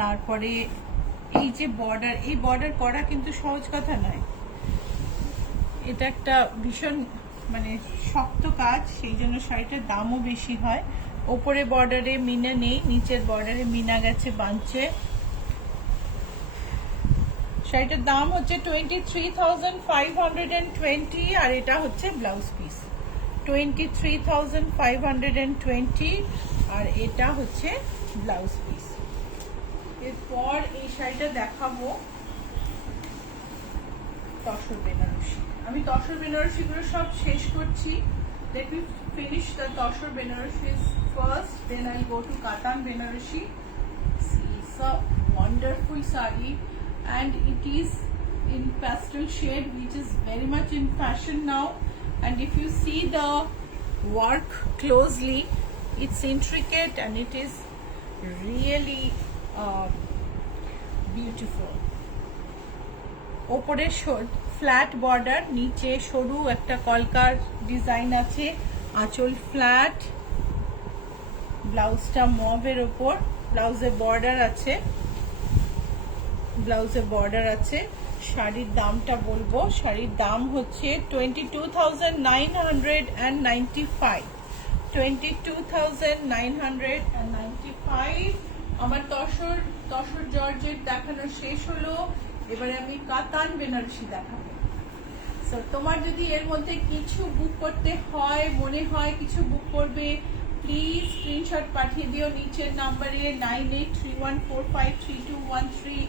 তারপরে এই যে বর্ডার, এই বর্ডার করা কিন্তু সহজ কথা নয়, এটা একটা ভীষণ মানে শক্ত কাজ, সেই জন্য শাড়িটার দামও বেশি হয়। ওপরে বর্ডারে মিনা নেই, নিচের বর্ডারে মিনা গেছে বাঞ্চে। শাড়িটার দাম হচ্ছে 23,520, আর এটা হচ্ছে ব্লাউজ পিস 23,520, আর এটা হচ্ছে ব্লাউজ পিস। এরপর এই শাড়িটা দেখাবো তসর বেনারসি। আমি তসর বেনারসি গুলো সব শেষ করছি। Let me finish the tussar Benarasi's first, then I'll go to Katan Benarasi. It's a wonderful saree and it is in pastel shade, which is very much in fashion now. And if you see the work closely, it's intricate and it is really beautiful. ওপরে flat border, নিচে সরু একটা কলকার design আছে, আঁচল flat, ব্লাউজটা মভের ওপর, ব্লাউজে border আছে, ব্লাউজে border আছে। শাড়ির দামটা বলবো, শাড়ির দাম হচ্ছে 22,995, 22,995। আমার তসর জর্জেট দেখানো শেষ হলো, এবারে আমি কাতান বেনারসি দেখাবো। সো তোমার যদি এর মধ্যে কিছু বুক করতে হয়, মনে হয় কিছু বুক করবে, প্লিজ স্ক্রিনশট পাঠিয়ে দিও নিচের নাম্বারে 9831453213,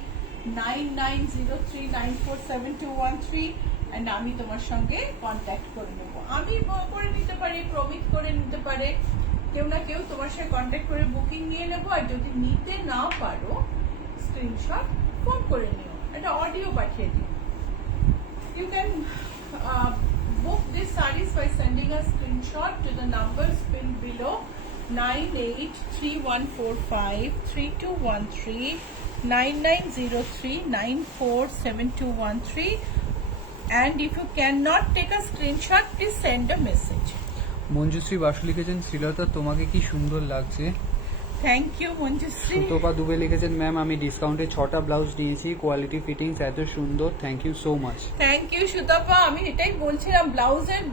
9903947213, এন্ড আমি তোমার সঙ্গে কন্ট্যাক্ট করে নেব। আমি করে নিতে পারি, প্রমিত করে নিতে পারে, কেউ না কেউ তোমার সাথে কন্ট্যাক্ট করে বুকিং নিয়ে নেবো। আর যদি নিতে না পারো, স্ক্রিনশট ফোন করে নিও, একটা অডিও পাঠিয়ে দিও। You can book these sarees by sending a screenshot to the numbers pinned below, 9831453213, 9903947213, and if you cannot take a screenshot, please send a message. Manjushree Basu লিখেছেন, শ্রীলতা তোমাকে কি সুন্দর লাগছে। Thank you, Manjushree. Sutapa Dubey লিখেছেন, ম্যাম আমি ডিসকাউন্টে 6টা ব্লাউজ নিয়েছি, কোয়ালিটি ফিটিংস এত সুন্দর, thank you so much. Thank you Sutapa, আমি এটাই বলছিলাম, ব্লাউজের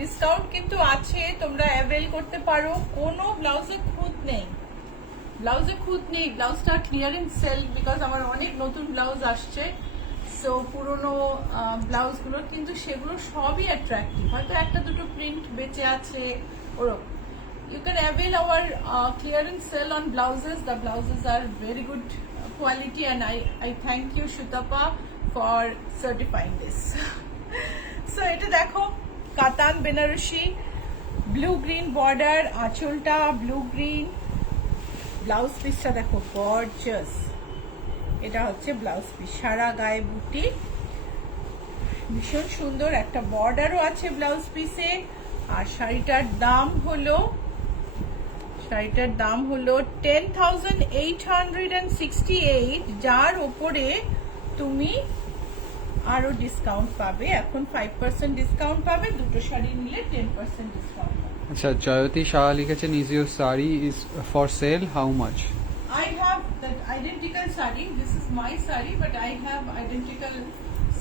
ডিসকাউন্ট কিন্তু আছে, তোমরা অ্যাভেল করতে পারো। কোনো ব্লাউজে খুঁত নেই, ব্লাউজটা ক্লিয়ারেন্স সেল, বিকজ আমার অনেক নতুন ব্লাউজ আসছে। সো পুরোনো ব্লাউজগুলোর কিন্তু সেগুলো সবই অ্যাট্রাক্টিভ, হয়তো একটা দুটো প্রিন্ট বেঁচে আছে ওরকম। You can avail our clearance sale on blouses. The blouses are very good quality, and I thank you Shutapa for certifying this. So এটা দেখো, কাতান বেনারসি, ব্লু গ্রিন বর্ডার, আঁচলটা ব্লু গ্রিন, ব্লাউজ পিসটা দেখো গর্জিয়াস। এটা হচ্ছে ব্লাউজ পিস, সারা গায়ে বুটি, ভীষণ সুন্দর, একটা বর্ডারও আছে ব্লাউজ পিসে। আর শাড়িটার দাম হলো 10,868, যার উপরে তুমি আরো ডিসকাউন্ট পাবে। এখন 5% ডিসকাউন্ট পাবে, দুটো শাড়ি নিলে 10% ডিসকাউন্ট পাবে। আচ্ছা, জয়তী শাহ লিখেছেন, is your sari is for sale, how much? I have that identical saree. This is my saree, but I have identical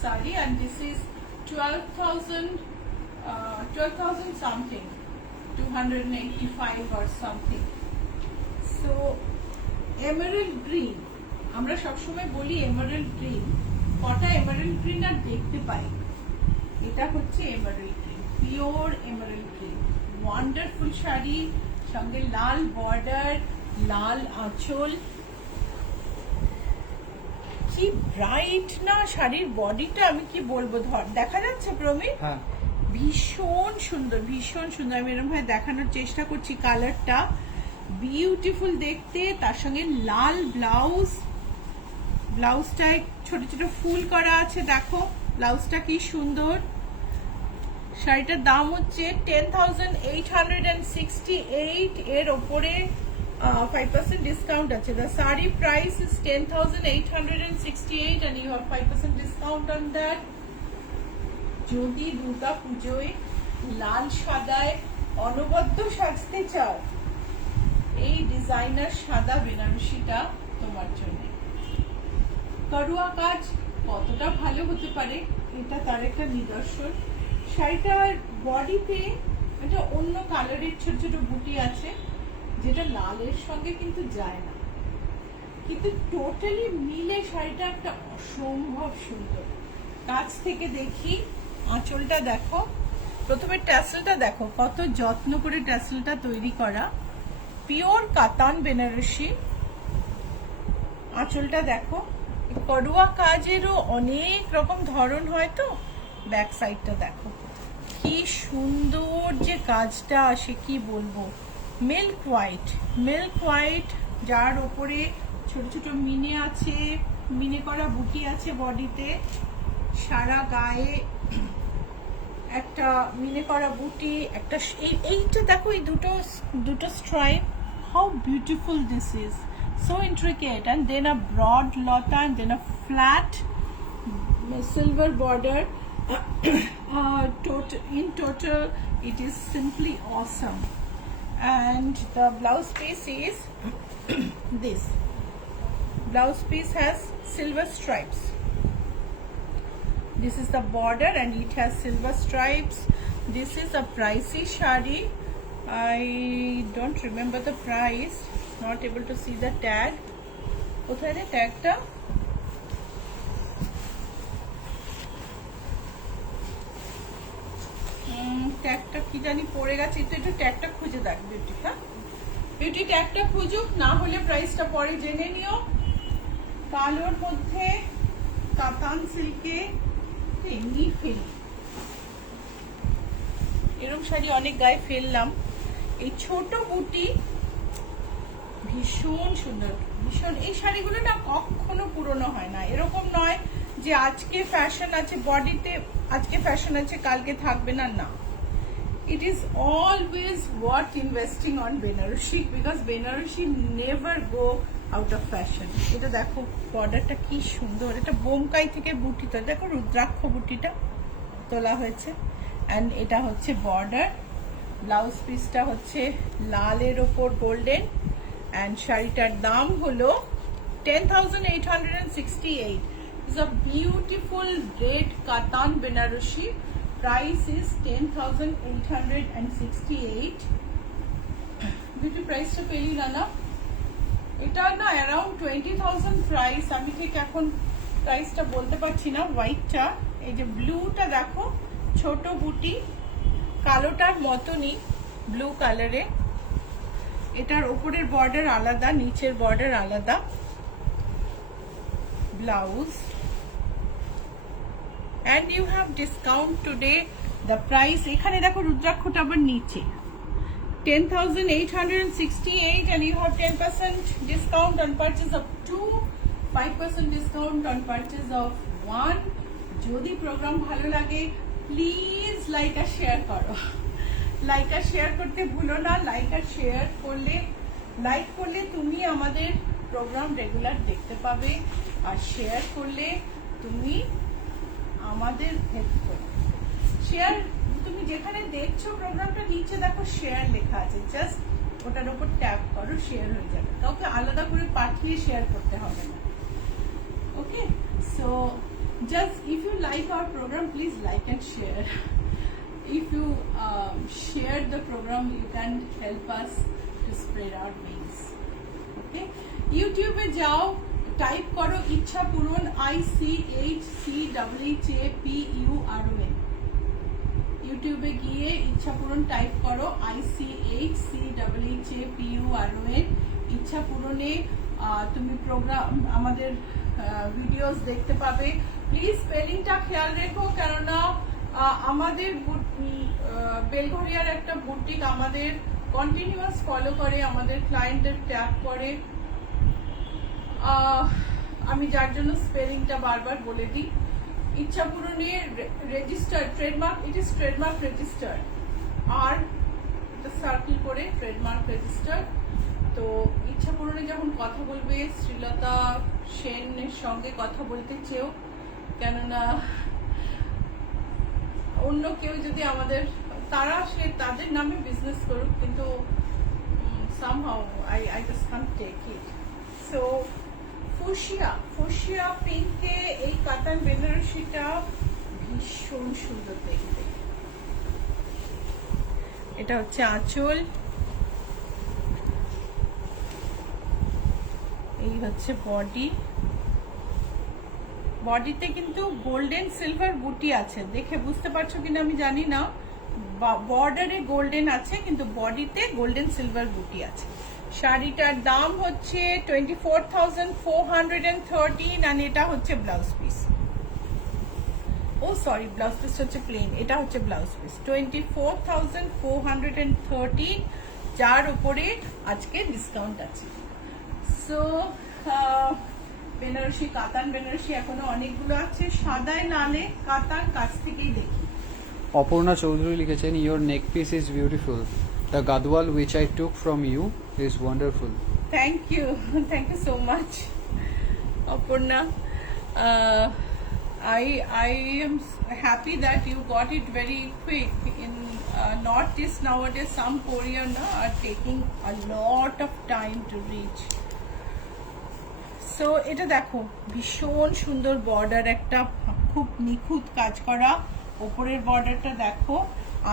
saree, and this is 12,000 something, 285 or something. So emerald green, আমরা সবসময় বলি emerald green, কটা emerald green আর দেখতে পাই। এটা হচ্ছে emerald green, pure emerald green, wonderful sari, সঙ্গে লাল border, লাল আঁচল, কি ব্রাইট না শাড়ির বডিটা, আমি কি বলবো। দেখা যাচ্ছে প্রমিত? হ্যাঁ, ভীষণ সুন্দর, ভীষণ সুন্দর। আমি এরকম ভাবে দেখানোর চেষ্টা করছি, কালারটা বিউটিফুল দেখতে, তার সঙ্গে লাল ব্লাউজ, ব্লাউজটায় ছোট ছোট ফুল করা আছে, দেখো ব্লাউজটা কি সুন্দর। শাড়িটার দাম হচ্ছে 10,868, এর ওপরে 5% discount আছে। The saree price is 10,868 and you have 5% discount on that. যদি দুর্গা পুজোয় লাল সাদায় অনবদ্য সাজতে চাও, এই ডিজাইনার সাদা বেনারসিটা তোমার জন্য। করুয়া কাজ কতটা ভালো হতে পারে, এটা তার একটা নিদর্শন। শাড়িটার বডিতে একটা অন্য কালারের ছোট ছোট বুটি আছে, যেটা লালের সঙ্গে কিন্তু যায় না, কিন্তু টোটালি মিলে শাড়িটা একটা অসম্ভব সুন্দর। কাছ থেকে দেখি, আঁচলটা দেখো, প্রথমে ট্যাসেলটা দেখো, কত যত্ন করে ট্যাসেলটা তৈরি করা, পিওর কাতান বেনারসি। আঁচলটা দেখো, করুয়া কাজেরও অনেক রকম ধরন হয় তো। ব্যাক সাইডটা দেখো, কি সুন্দর যে কাজটা, সে কি বলবো। মিল্ক হোয়াইট, যার ওপরে ছোট ছোট মিনে আছে, মিনে করা বুটি আছে বডিতে, সারা গায়ে একটা মিনে করা বুটি, একটা এইটা দেখো, এই দুটো stripe, how beautiful this is, so intricate, and then a broad lata, and then a flat silver border. In total it is simply awesome. and the blouse piece is this. Blouse piece has silver stripes. This is the border and it has silver stripes. This is a pricey shadi. I don't remember the price, not able to see the tag. Kothay re tag ta? ট্যাগটা কি জানি পড়ে গেছে, একটু ট্যাগটা খুঁজে দেখ beauty. হ্যাঁ beauty ট্যাগটা খুঁজুক, না হলে প্রাইসটা পরে জেনে নিও। কালোর মধ্যে কাতান সিল্কে এমনি ফেলি, এরকম শাড়ি অনেক গায়ে ফেললাম। এই ছোট বুটি ভীষণ সুন্দর, ভীষণ। এই শাড়িগুলো না কখনো পুরনো হয় না। এরকম নয় যে আজকে ফ্যাশন আছে বডিতে, আজকে ফ্যাশন আছে কালকে থাকবে না, না। It is always worth investing on Benarushi because Benarushi never go out of fashion. এটা দেখো বর্ডারটা কি সুন্দর, এটা বোমকাই থেকে বুটিটা দেখো, রুদ্রাক্ষ বুটিটা তোলা হয়েছে। অ্যান্ড এটা হচ্ছে বর্ডার। ব্লাউজ পিসটা হচ্ছে লালের ওপর গোল্ডেন। অ্যান্ড শাড়িটার দাম হলো 10,868. It's a beautiful red katan Benarushi. Price is 10,868. Beauty price টা পেলি না? এটা না around 20,000 প্রাইস। আমি ঠিক এখন প্রাইসটা বলতে পারছি না। হোয়াইটটা, এই যে ব্লুটা দেখো, ছোট বুটি, কালোটার মতনই ব্লু কালারে। এটার উপরের বর্ডার আলাদা, নিচের বর্ডার আলাদা। Blouse and you have discount today. The price এখানে দেখো রুদ্রাক্ষটা আবার নিচে 10,868 and you have 10% discount on purchase of 2, 5% discount on purchase of 1. যদি প্রোগ্রাম ভালো লাগে প্লিজ লাইক আর শেয়ার করো। লাইক আর শেয়ার করতে ভুলো না। লাইক আর শেয়ার করলে, লাইক করলে তুমি আমাদের প্রোগ্রাম রেগুলার দেখতে পাবে, আর শেয়ার করলে তুমি আমাদের হেল্প করো। শেয়ার, তুমি যেখানে দেখছো প্রোগ্রামটা নিচে দেখো শেয়ার লেখা আছে, জাস্ট ওটার উপর ট্যাপ করো, শেয়ার হয়ে যাবে। কাউকে আলাদা করে পাঠিয়ে শেয়ার করতে হবে না। Okay, so just if you like our programme please like and share. If you share the programme you can help us to spread our wings. Okay, ইউটিউবে যাও, টাইপ করো ইচ্ছা পূরণ, ICHCHAPURON। ইউটিউবে গিয়ে ইচ্ছা পূরণ টাইপ করো, ICHCHAPURON। ইচ্ছা পূরণে তুমি প্রোগ্রাম, আমাদের ভিডিওস দেখতে পাবে। প্লিজ স্পেলিংটা খেয়াল রেখো, কেননা আমাদের বেলঘরিয়ার একটা বুটিক আমাদের কন্টিনিউয়াস ফলো করে, আমাদের ক্লায়েন্টের ট্যাগ করে। আমি যার জন্য স্পেলিংটা বারবার বলে দিই। ইচ্ছা পূরণে register trademark, it is trademark register, আর এটা সার্কেল করে ট্রেডমার্ক রেজিস্টার। তো ইচ্ছা পূরণে যখন কথা বলবে শ্রীলতা সেনের সঙ্গে কথা বলতে চেও, কেননা অন্য কেউ যদি আমাদের, তারা আসলে তাদের নামে বিজনেস করুক, কিন্তু somehow I just can't take it. So fuchsia পিঙ্কে এই কাতান বেনারসিটা ভীষণ সুন্দর দেখতে। এটা হচ্ছে আঁচল, এই হচ্ছে বডি। বডিতে কিন্তু গোল্ডেন সিলভার বুটি আছে, দেখে বুঝতে পারছো কিনা আমি জানি না। বর্ডারে গোল্ডেন আছে কিন্তু বডিতে গোল্ডেন সিলভার বুটি আছে। শাড়িটার দাম হচ্ছে 24,413 আর এটা হচ্ছে ব্লাউজ পিস। ও সরি, ব্লাউজ পিস হচ্ছে প্লেন, এটা হচ্ছে ব্লাউজ পিস। 24,413, যার উপরে আজকে ডিসকাউন্ট আছে। সো বেনারসি, কাতান বেনারসি এখনো অনেকগুলো আছে, সাদায় লালে কাতান, কাছ থেকেই দেখি। অপর্ণা চৌধুরী লিখেছেন, your neck piece is beautiful, the Gadwal which I took from you is wonderful. Thank you so much Aparna. I am happy that you got it very quick in Northeast nowadays, some courier are taking a lot of time to reach. So এটা দেখো ভীষণ সুন্দর border, একটা খুব নিখুঁত কাজ করা। ওপরের বর্ডারটা দেখো,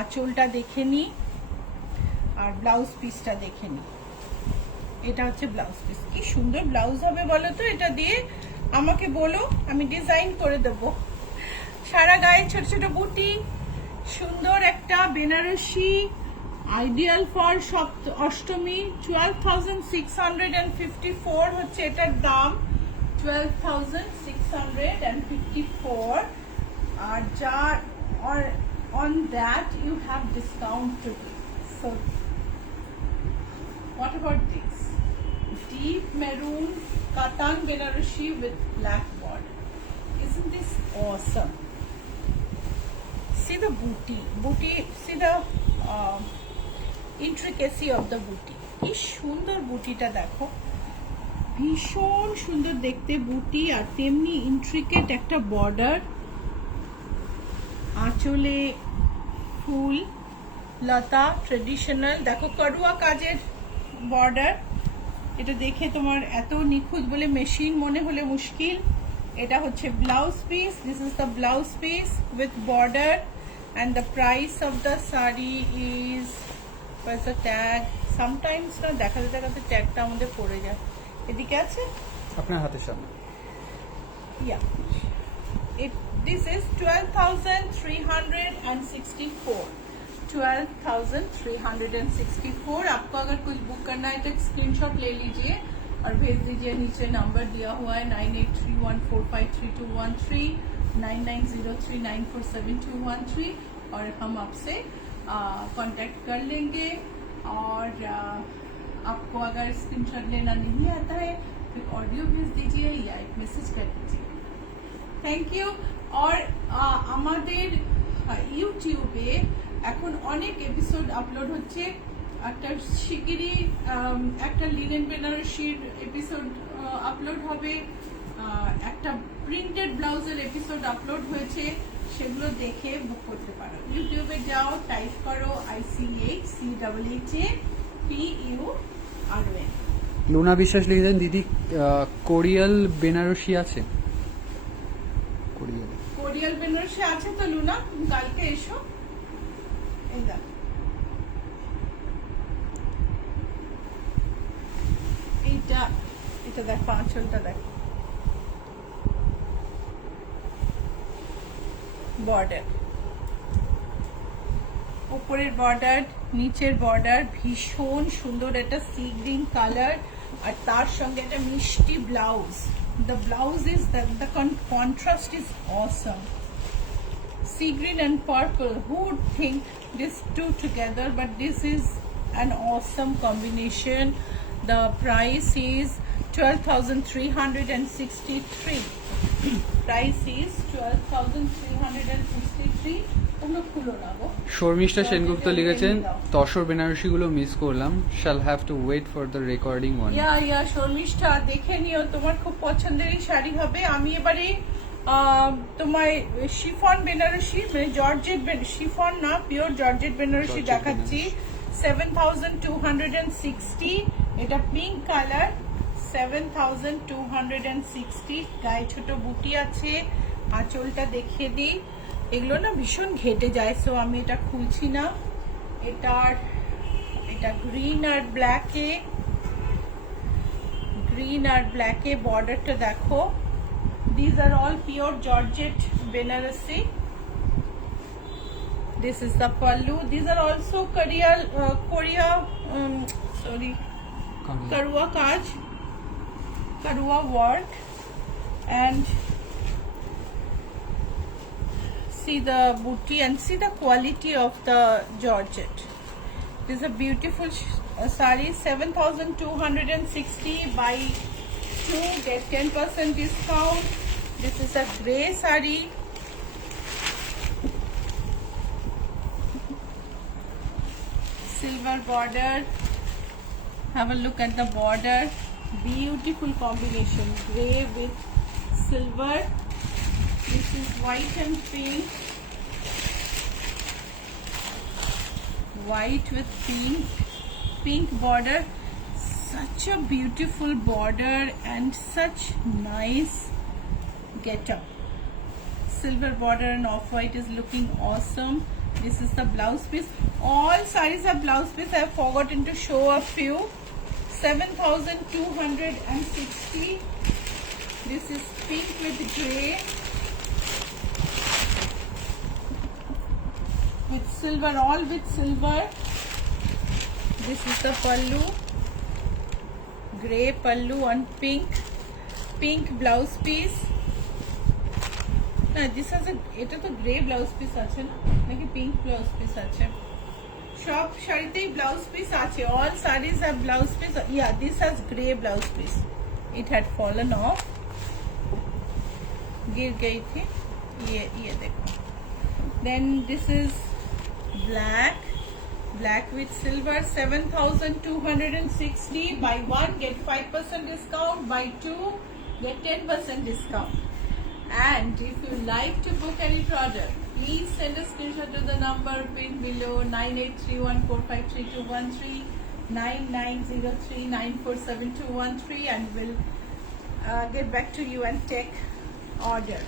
আঁচলটা দেখে নি, আর ব্লাউজ পিসটা দেখে নি। এটা হচ্ছে ব্লাউজ পিস। কি সুন্দর ব্লাউজ হবে বলো তো এটা দিয়ে, আমাকে বলো, আমি ডিজাইন করে দেব। সারা গায়ে ছোট ছোট বুটি, সুন্দর একটা বেনারসি, আইডিয়াল ফর অষ্টমী। 12,654 হচ্ছে এটার দাম, 12,654। আর যা on that you have discount to give. So what about this? Deep maroon katan Benarashi with black border. Isn't this awesome? See the booty, see the intricacy of the booty. কি সুন্দর বুটিটা দেখো, ভীষণ সুন্দর দেখতে বুটি, আর তেমনি ইন্ট্রিকেট একটা border, আঁচলে ফুল লতা, ট্রেডিশনাল। দেখো করুয়া কাজের বর্ডার, এটা দেখে তোমার এত নিখুঁত বলে মেশিন মনে হলে মুশকিল। এটা হচ্ছে blouse piece, this is the blouse piece with border, and the price of the sari is, where's the tag? Sometimes না দেখাতে দেখাতে ট্যাগটা আমাদের পড়ে যায়। এদিকে আছে আপনার হাতের সামনে। Yeah, this is 12,364, 12,364। आपको अगर कुछ बुक करना है तो स्क्रीनशॉट ले लीजिए और भेज दीजिए। नीचे नंबर दिया हुआ है 9831453213, 9903947213, और हम आपसे कांटेक्ट कर लेंगे। और आपको अगर स्क्रीनशॉट लेना नहीं आता है फिर ऑडियो भेज दीजिए या एक मैसेज कर दीजिए। Thank you. আর আমাদের ইউটিউবে এখন অনেক এপিসোড আপলোড হচ্ছে। একটা শিগগিরই একটা লিনেন বেনারসির এপিসোড আপলোড হবে, একটা প্রিন্টেড ব্লাউজের এপিসোড আপলোড হয়েছে, সেগুলো দেখে বুক করতে পারো। ইউটিউবে যাও, টাইপ করো ICHCHAPURN। লুনা বিশ্বাস লিখেছেন, দিদি কোরিয়াল বেনারসি আছে? কোরিয়াল বেনারসি আছে তো লুনা, তুমি কালকে এসো। এই দেখো, এটা দেখো, আঁচলটা দেখো, বর্ডার, উপরের বর্ডার, নিচের বর্ডার, ভীষণ সুন্দর একটা সি গ্রিন কালার, আর তার সঙ্গে একটা মিষ্টি blouse. The blouse is the contrast is awesome. Sea green and purple. Who would think these two together? But this is an awesome combination. The price is 12,363. Price is 12,363. তোমরা খুলো না গো। শর্মিষ্ঠা সেনগুপ্ত লিখেছেন, তসর বেনারসি গুলো miss করলাম, shall have to wait for the recording one. ইয়া শর্মিষ্ঠা, দেখে নিও, তোমার খুব পছন্দেরই শাড়ি হবে। আমি এবারে তোমায় শিফন বেনারসি, মানে জর্জেট, শিফন না, পিওর জর্জেট বেনারসি দেখাচ্ছি। 7,260, এটা পিঙ্ক কালার, 7,260। গায়ে ছোট বুটি আছে, আঁচলটা দেখিয়ে দিই। এগুলো না ভীষণ ঘেটে যায়, সো আমি এটা খুলছি না। এটা গ্রিন আর ব্ল্যাকে বর্ডারটা দেখো। This are all pure georgette Benarasi. This is the pallu. This are also kadhua কাজ, kadhua work, and see the booty and see the quality of the georgette. This is a beautiful sari. 7,260, buy 2 get 10% discount. This is a grey sari. Silver border. Have a look at the border. Beautiful combination, grey with silver. This is white and pink. white with pink border. Such a beautiful border and such nice get-up. Silver border and off-white is looking awesome. This is the blouse piece. All sarees have blouse piece. I have forgotten to show a few. 7,260. This is pink with grey with silver, all with silver. This is the pallu, grey pallu and pink blouse piece. This has a এটা তো grey blouse piece আছে না নাকি pink blouse piece আছে সব শাড়িতেই blouse piece আছে all sarees have blouse piece yeah this has gray blouse piece it had fallen off गिर गई थी ये देखो then this is black with silver 7,260 buy one get 5% discount buy two get 10% discount. And if you like to book any product, please send a screenshot to the number pinned below 9831453213, 9903947213, and we'll get back to you and take order.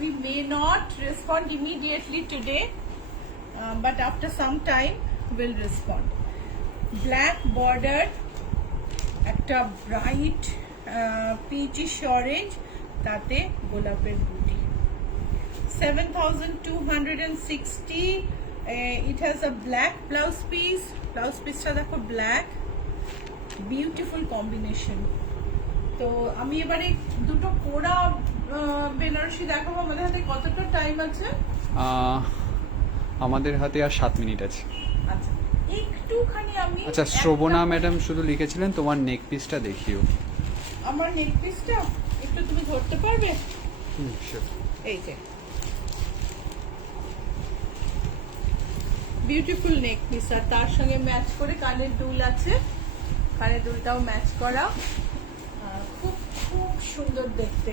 We may not respond immediately today, but after some time we'll respond. Black bordered, একটা bright peachish orange. তাতে গোলাপের বুটি 7,260 it has a black blouse piece দেখো black beautiful combination তো আমি এবারে দুটো কোড়া বেনারসি দেখাবো আমাদের হাতে কতটা টাইম আছে আমাদের হাতে আর 7 মিনিট আছে আচ্ছা একটুখানি আমি আচ্ছা শ্রবণা ম্যাডাম শুধু লিখেছিলেন তোমার নেক পিসটা দেখিও আমার নেক পিসটা একটু তুমি ধরতে পারবে এই যে বিউটিফুল নেক পিস আর তার সঙ্গে ম্যাচ করে কানের দুল আছে কানের দুলটাও ম্যাচ করা খুব খুব সুন্দর দেখতে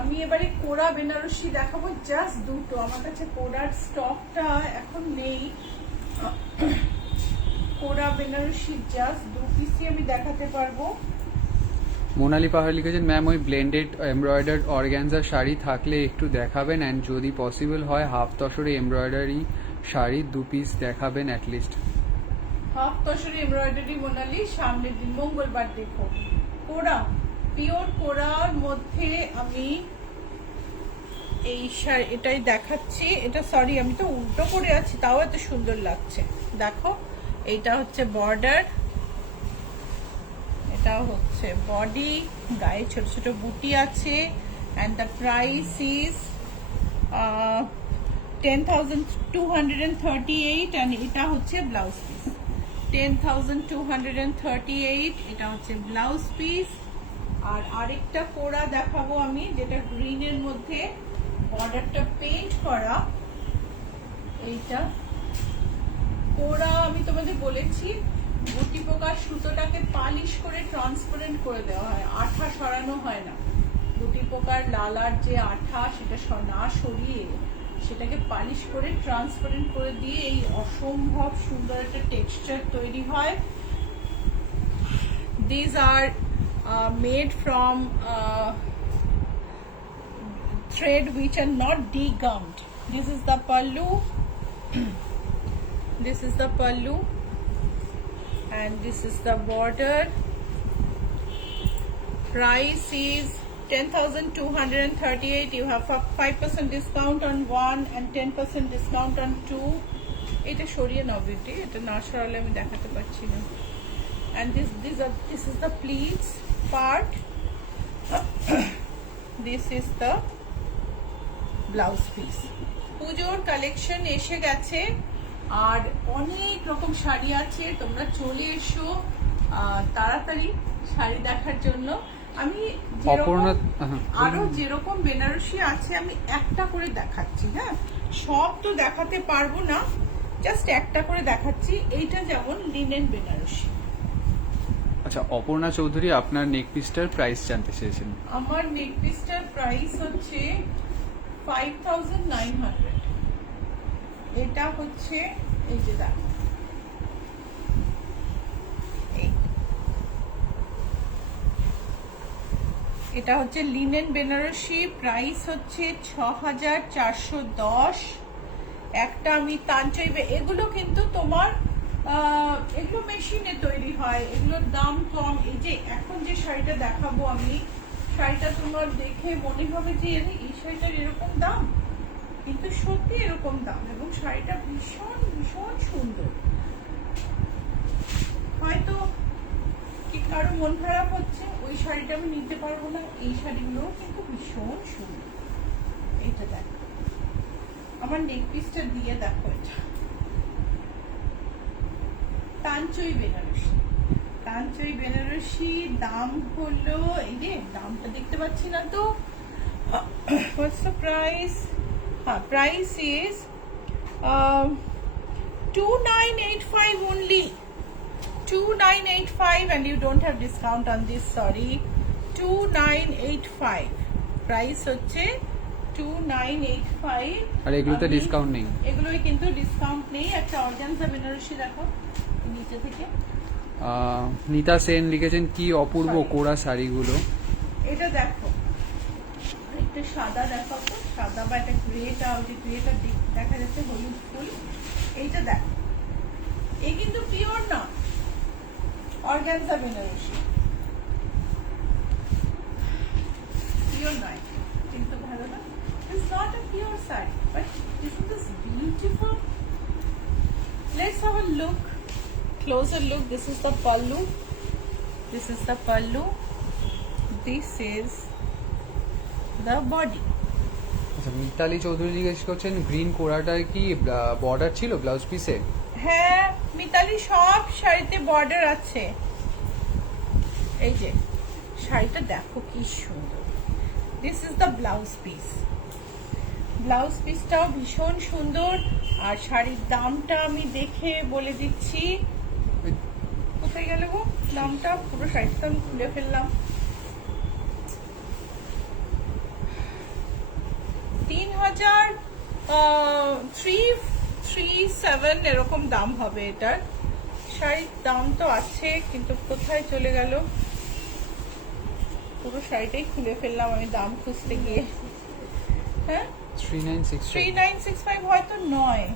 আমি এবারে কোড়া বেনারসি দেখাবো জাস্ট দুটো আমার কাছে কোড়ার স্টকটা এখন নেই কোড়া বেনারসি জাস্ট দু পিসই আমি দেখাতে পারবো মোনালি পাহাড় লিখেছেন ম্যাম ওই ব্লেন্ডেড এমব্রয়ডার্ড অর্গ্যানজা শাড়ি থাকলে একটু দেখাবেন অ্যান্ড যদি পসিবল হয় হাফ তসরে এমব্রয়ডারি শাড়ি 2 পিস দেখাবেন অ্যাটলিস্ট হাফ তসরে এমব্রয়ডারি মোনালি সামনের দিন মঙ্গলবার দেখো কোড়া পিওর কোড়ার মধ্যে আমি এই শাড়ি এটাই দেখাচ্ছি এটা সরি আমি তো উল্টো করে আছি তাও এত সুন্দর লাগছে দেখো এইটা হচ্ছে বর্ডার এটা হচ্ছে বডি গায়ে ছোট ছোট বুটি আছে and the price is 10,238 and এটা হচ্ছে ব্লাউজ পিস 10,238 এটা হচ্ছে ব্লাউজ পিস আর আরেকটা কোড়া দেখাবো আমি যেটা গ্রিনের মধ্যে বর্ডারটা পেইন্ট করা এইটা কোড়া আমি তোমাদের বলেছি গুটি পোকার সুতোটাকে পালিশ করে ট্রান্সপারেন্ট করে দেওয়া হয় আঠা সরানো হয় না গুটি পোকার লালার যে আঠা সেটা না সরিয়ে সেটাকে পালিশ করে ট্রান্সপারেন্ট করে দিয়ে এই অসম্ভব সুন্দর একটা টেক্সচার তৈরি হয় these are made from thread which are not degummed this is the pallu this is the pallu and this is the border price is 10,238 you have a 5% discount on one and 10% discount on two এটা সরিয়ে নাও beauty এটা না সরালে আমি দেখাতে পাচ্ছি না and this is the pleats part this is the blouse piece পুজোর collection এসে গেছে আর অনেক রকম শাড়ি আছে তোমরা চলে এসো তাড়াতাড়ি শাড়ি দেখার জন্য আমি আরো যেরকম বেনারসি আছে আমি একটা করে দেখাচ্ছি হ্যাঁ সব তো দেখাতে পারবো না জাস্ট একটা করে দেখাচ্ছি এইটা যেমন লিনেন বেনারসি আচ্ছা অপর্ণা চৌধুরী আপনার নেক পিসটার প্রাইস জানতে চেয়েছেন আমার নেক পিসটার প্রাইস হচ্ছে 5,900 এটা হচ্ছে এই যে দেখো এটা হচ্ছে লিনেন বেনারসি, প্রাইস হচ্ছে 6410। একটা আমি তাঞ্চই, এগুলো কিন্তু তোমার এগুলো মেশিনে তৈরি হয়, এগুলোর দাম কম। এই যে এখন যে শাড়িটা দেখাবো আমি, শাড়িটা তোমার দেখে মনে হবে যে এই শাড়িটার এরকম দাম, কিন্তু সত্যি এরকম দাম, এবং শাড়িটা ভীষণ ভীষণ সুন্দর। হয়তো কি কারো মন খারাপ হচ্ছে ওই শাড়িটা আমি নিতে পারবো না, এই শাড়িগুলো কিন্তু ভীষণ সুন্দর। এটা দেখো, আমার নেক পিসটা দিয়ে দেখো, এটা তাঞ্চই বেনারসি, তাঞ্চই বেনারসি। দাম হলো, এই যে দামটা দেখতে পাচ্ছি না তো, what's the price? Price is 2985 only, 2985, and you don't have discount on this, sorry, 2985 price হচ্ছে 2985। আর এগুলোতে ডিসকাউন্ট নেই, এগুলোই কিন্তু ডিসকাউন্ট নেই। একটা অর্গানজা বেনারসি দেখো নিচে থেকে, নিতা সেন লিখেছেন কি অপূর্ব কোরা শাড়িগুলো। এটা দেখো, একটা সাদা দেখো তো, সাদা বা একটা গ্রেটা, ওই গ্রেটা দেখা যাচ্ছে হলুদ ফুল। এইটা দেখো, এই কিন্তু পিওর না, অর্গানজা বেনারসি, পিওর নয়, কিন্তু ভালো না। It's not a pure sari, but isn't this beautiful? Let's have a look, closer look. This is the pallu. This is the pallu. This is the body. আচ্ছা, মিতালি চৌধুরী জিজ্ঞেস করছেন গ্রিন কোরাটায় কি border ছিল blouse পিসে? হ্যাঁ মিতালি, সব শাড়িতে বর্ডার আছে। এই যে শাড়িটা দেখো কি সুন্দর। This is the blouse piece, blouse পিসটাও ভীষণ সুন্দর। আর শাড়ির দামটা আমি দেখে বলে দিচ্ছি, কোথায় গেল গো দামটা, পুরো শাড়িটা আমি খুলে ফেললাম। 3337 এরকম দাম হবে এটার। শাড়ির দাম তো আছে, কিন্তু কোথায় চলে গেল, পুরো শাড়িটাই খুলে ফেললাম আমি দাম খুঁজতে গিয়ে। হ্যাঁ 3965 হয়তো নয়,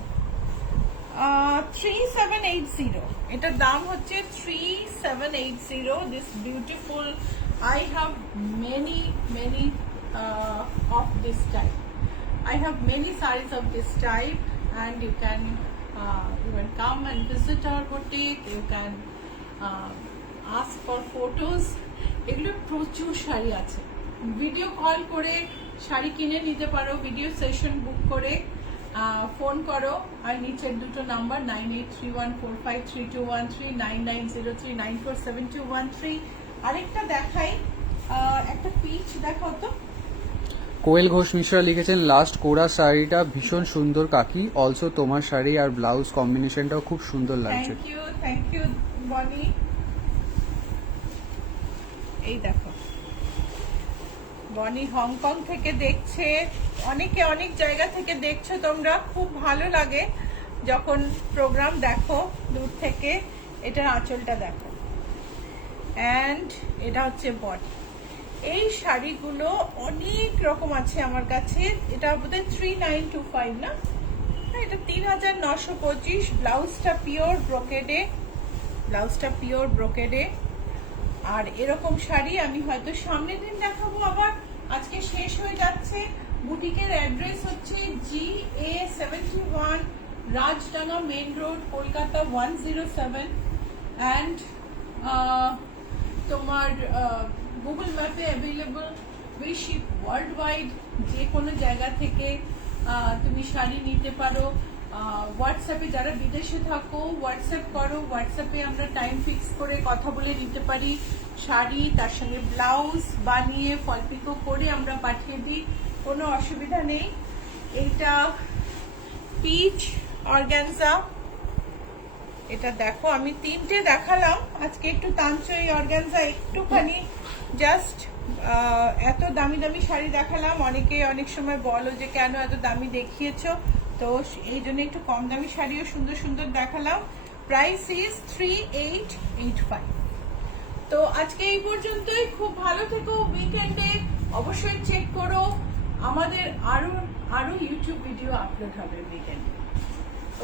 3780, এটার দাম হচ্ছে 3780। This beautiful, I have many of this type. I have many sarees of this type, and you can come and visit our boutique. You can ask for photos. এগুলো প্রচুর শাড়ি আছে, ভিডিও কল করে শাড়ি কিনে নিতে পারো, ভিডিও সেশন বুক করে phone করো। আর নিচের দুটো নাম্বার 9831453213, 9903947213। আরেকটা দেখাই, একটা পিচ দেখাও তো। কোয়েল ঘোষ মিশ্রা লিখেছেন লাস্ট কোরা শাড়িটা ভীষণ সুন্দর কাকি, অলসো তোমার শাড়ি আর ব্লাউজ কম্বিনেশনটাও খুব সুন্দর লাগছে। থ্যাংক ইউ বনি। এই দেখো, বনি হংকং থেকে দেখছে, অনেকে অনেক জায়গা থেকে দেখছো তোমরা, খুব ভালো লাগে যখন প্রোগ্রাম দেখো দূর থেকে। এটার আঁচলটা দেখো, অ্যান্ড এটা হচ্ছে বডি। এই শাড়িগুলো অনেক রকম আছে আমার কাছে। এটা বোধহয় 3925 না, এটা 3925। ব্লাউজটা পিওর ব্রোকেডে, ব্লাউজটা পিওর ব্রোকেডে। আর এরকম শাড়ি আমি হয়তো সামনের দিন দেখাবো, আবার আজকে শেষ হয়ে যাচ্ছে। বুটিকের অ্যাড্রেস হচ্ছে GA71, Rajdanga main road, Kolkata 107। And তোমার গুগল ম্যাপে available, we ship worldwide, যে কোনো জায়গা থেকে তুমি শাড়ি নিতে পারো। হোয়াটসঅ্যাপে যারা বিদেশে থাকো হোয়াটসঅ্যাপ করো, হোয়াটসঅ্যাপে আমরা টাইম ফিক্স করে কথা বলে নিতে পারি। শাড়ি তার সঙ্গে ব্লাউজ বানিয়ে ফলপিকো করে আমরা পাঠিয়ে দিই, কোনো অসুবিধা নেই। এইটা পিচ অর্গানজা, এটা দেখো আমি তিনটে দেখালাম আজকে, একটু তাঞ্চই অর্গানজা একটুখানি জাস্ট এত দামি দামি শাড়ি দেখালাম। অনেকে অনেক সময় বলো যে কেন এত দামি দেখিয়েছো, তো এই জন্য একটু কম দামি শাড়িও সুন্দর সুন্দর দেখালাম। Price is 3885। তো তো আজকে এই পর্যন্তই। খুব ভালো থেকো। উইকেন্ডে অবশ্যই চেক করো, আমাদের আরো আরো ইউটিউব ভিডিও আপলোড হবে উইকেন্ডে।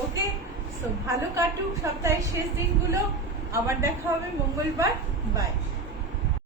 ওকে, সো ভালো কাটুক সপ্তাহের শেষ দিনগুলো। আবার দেখা হবে মঙ্গলবার। বাই।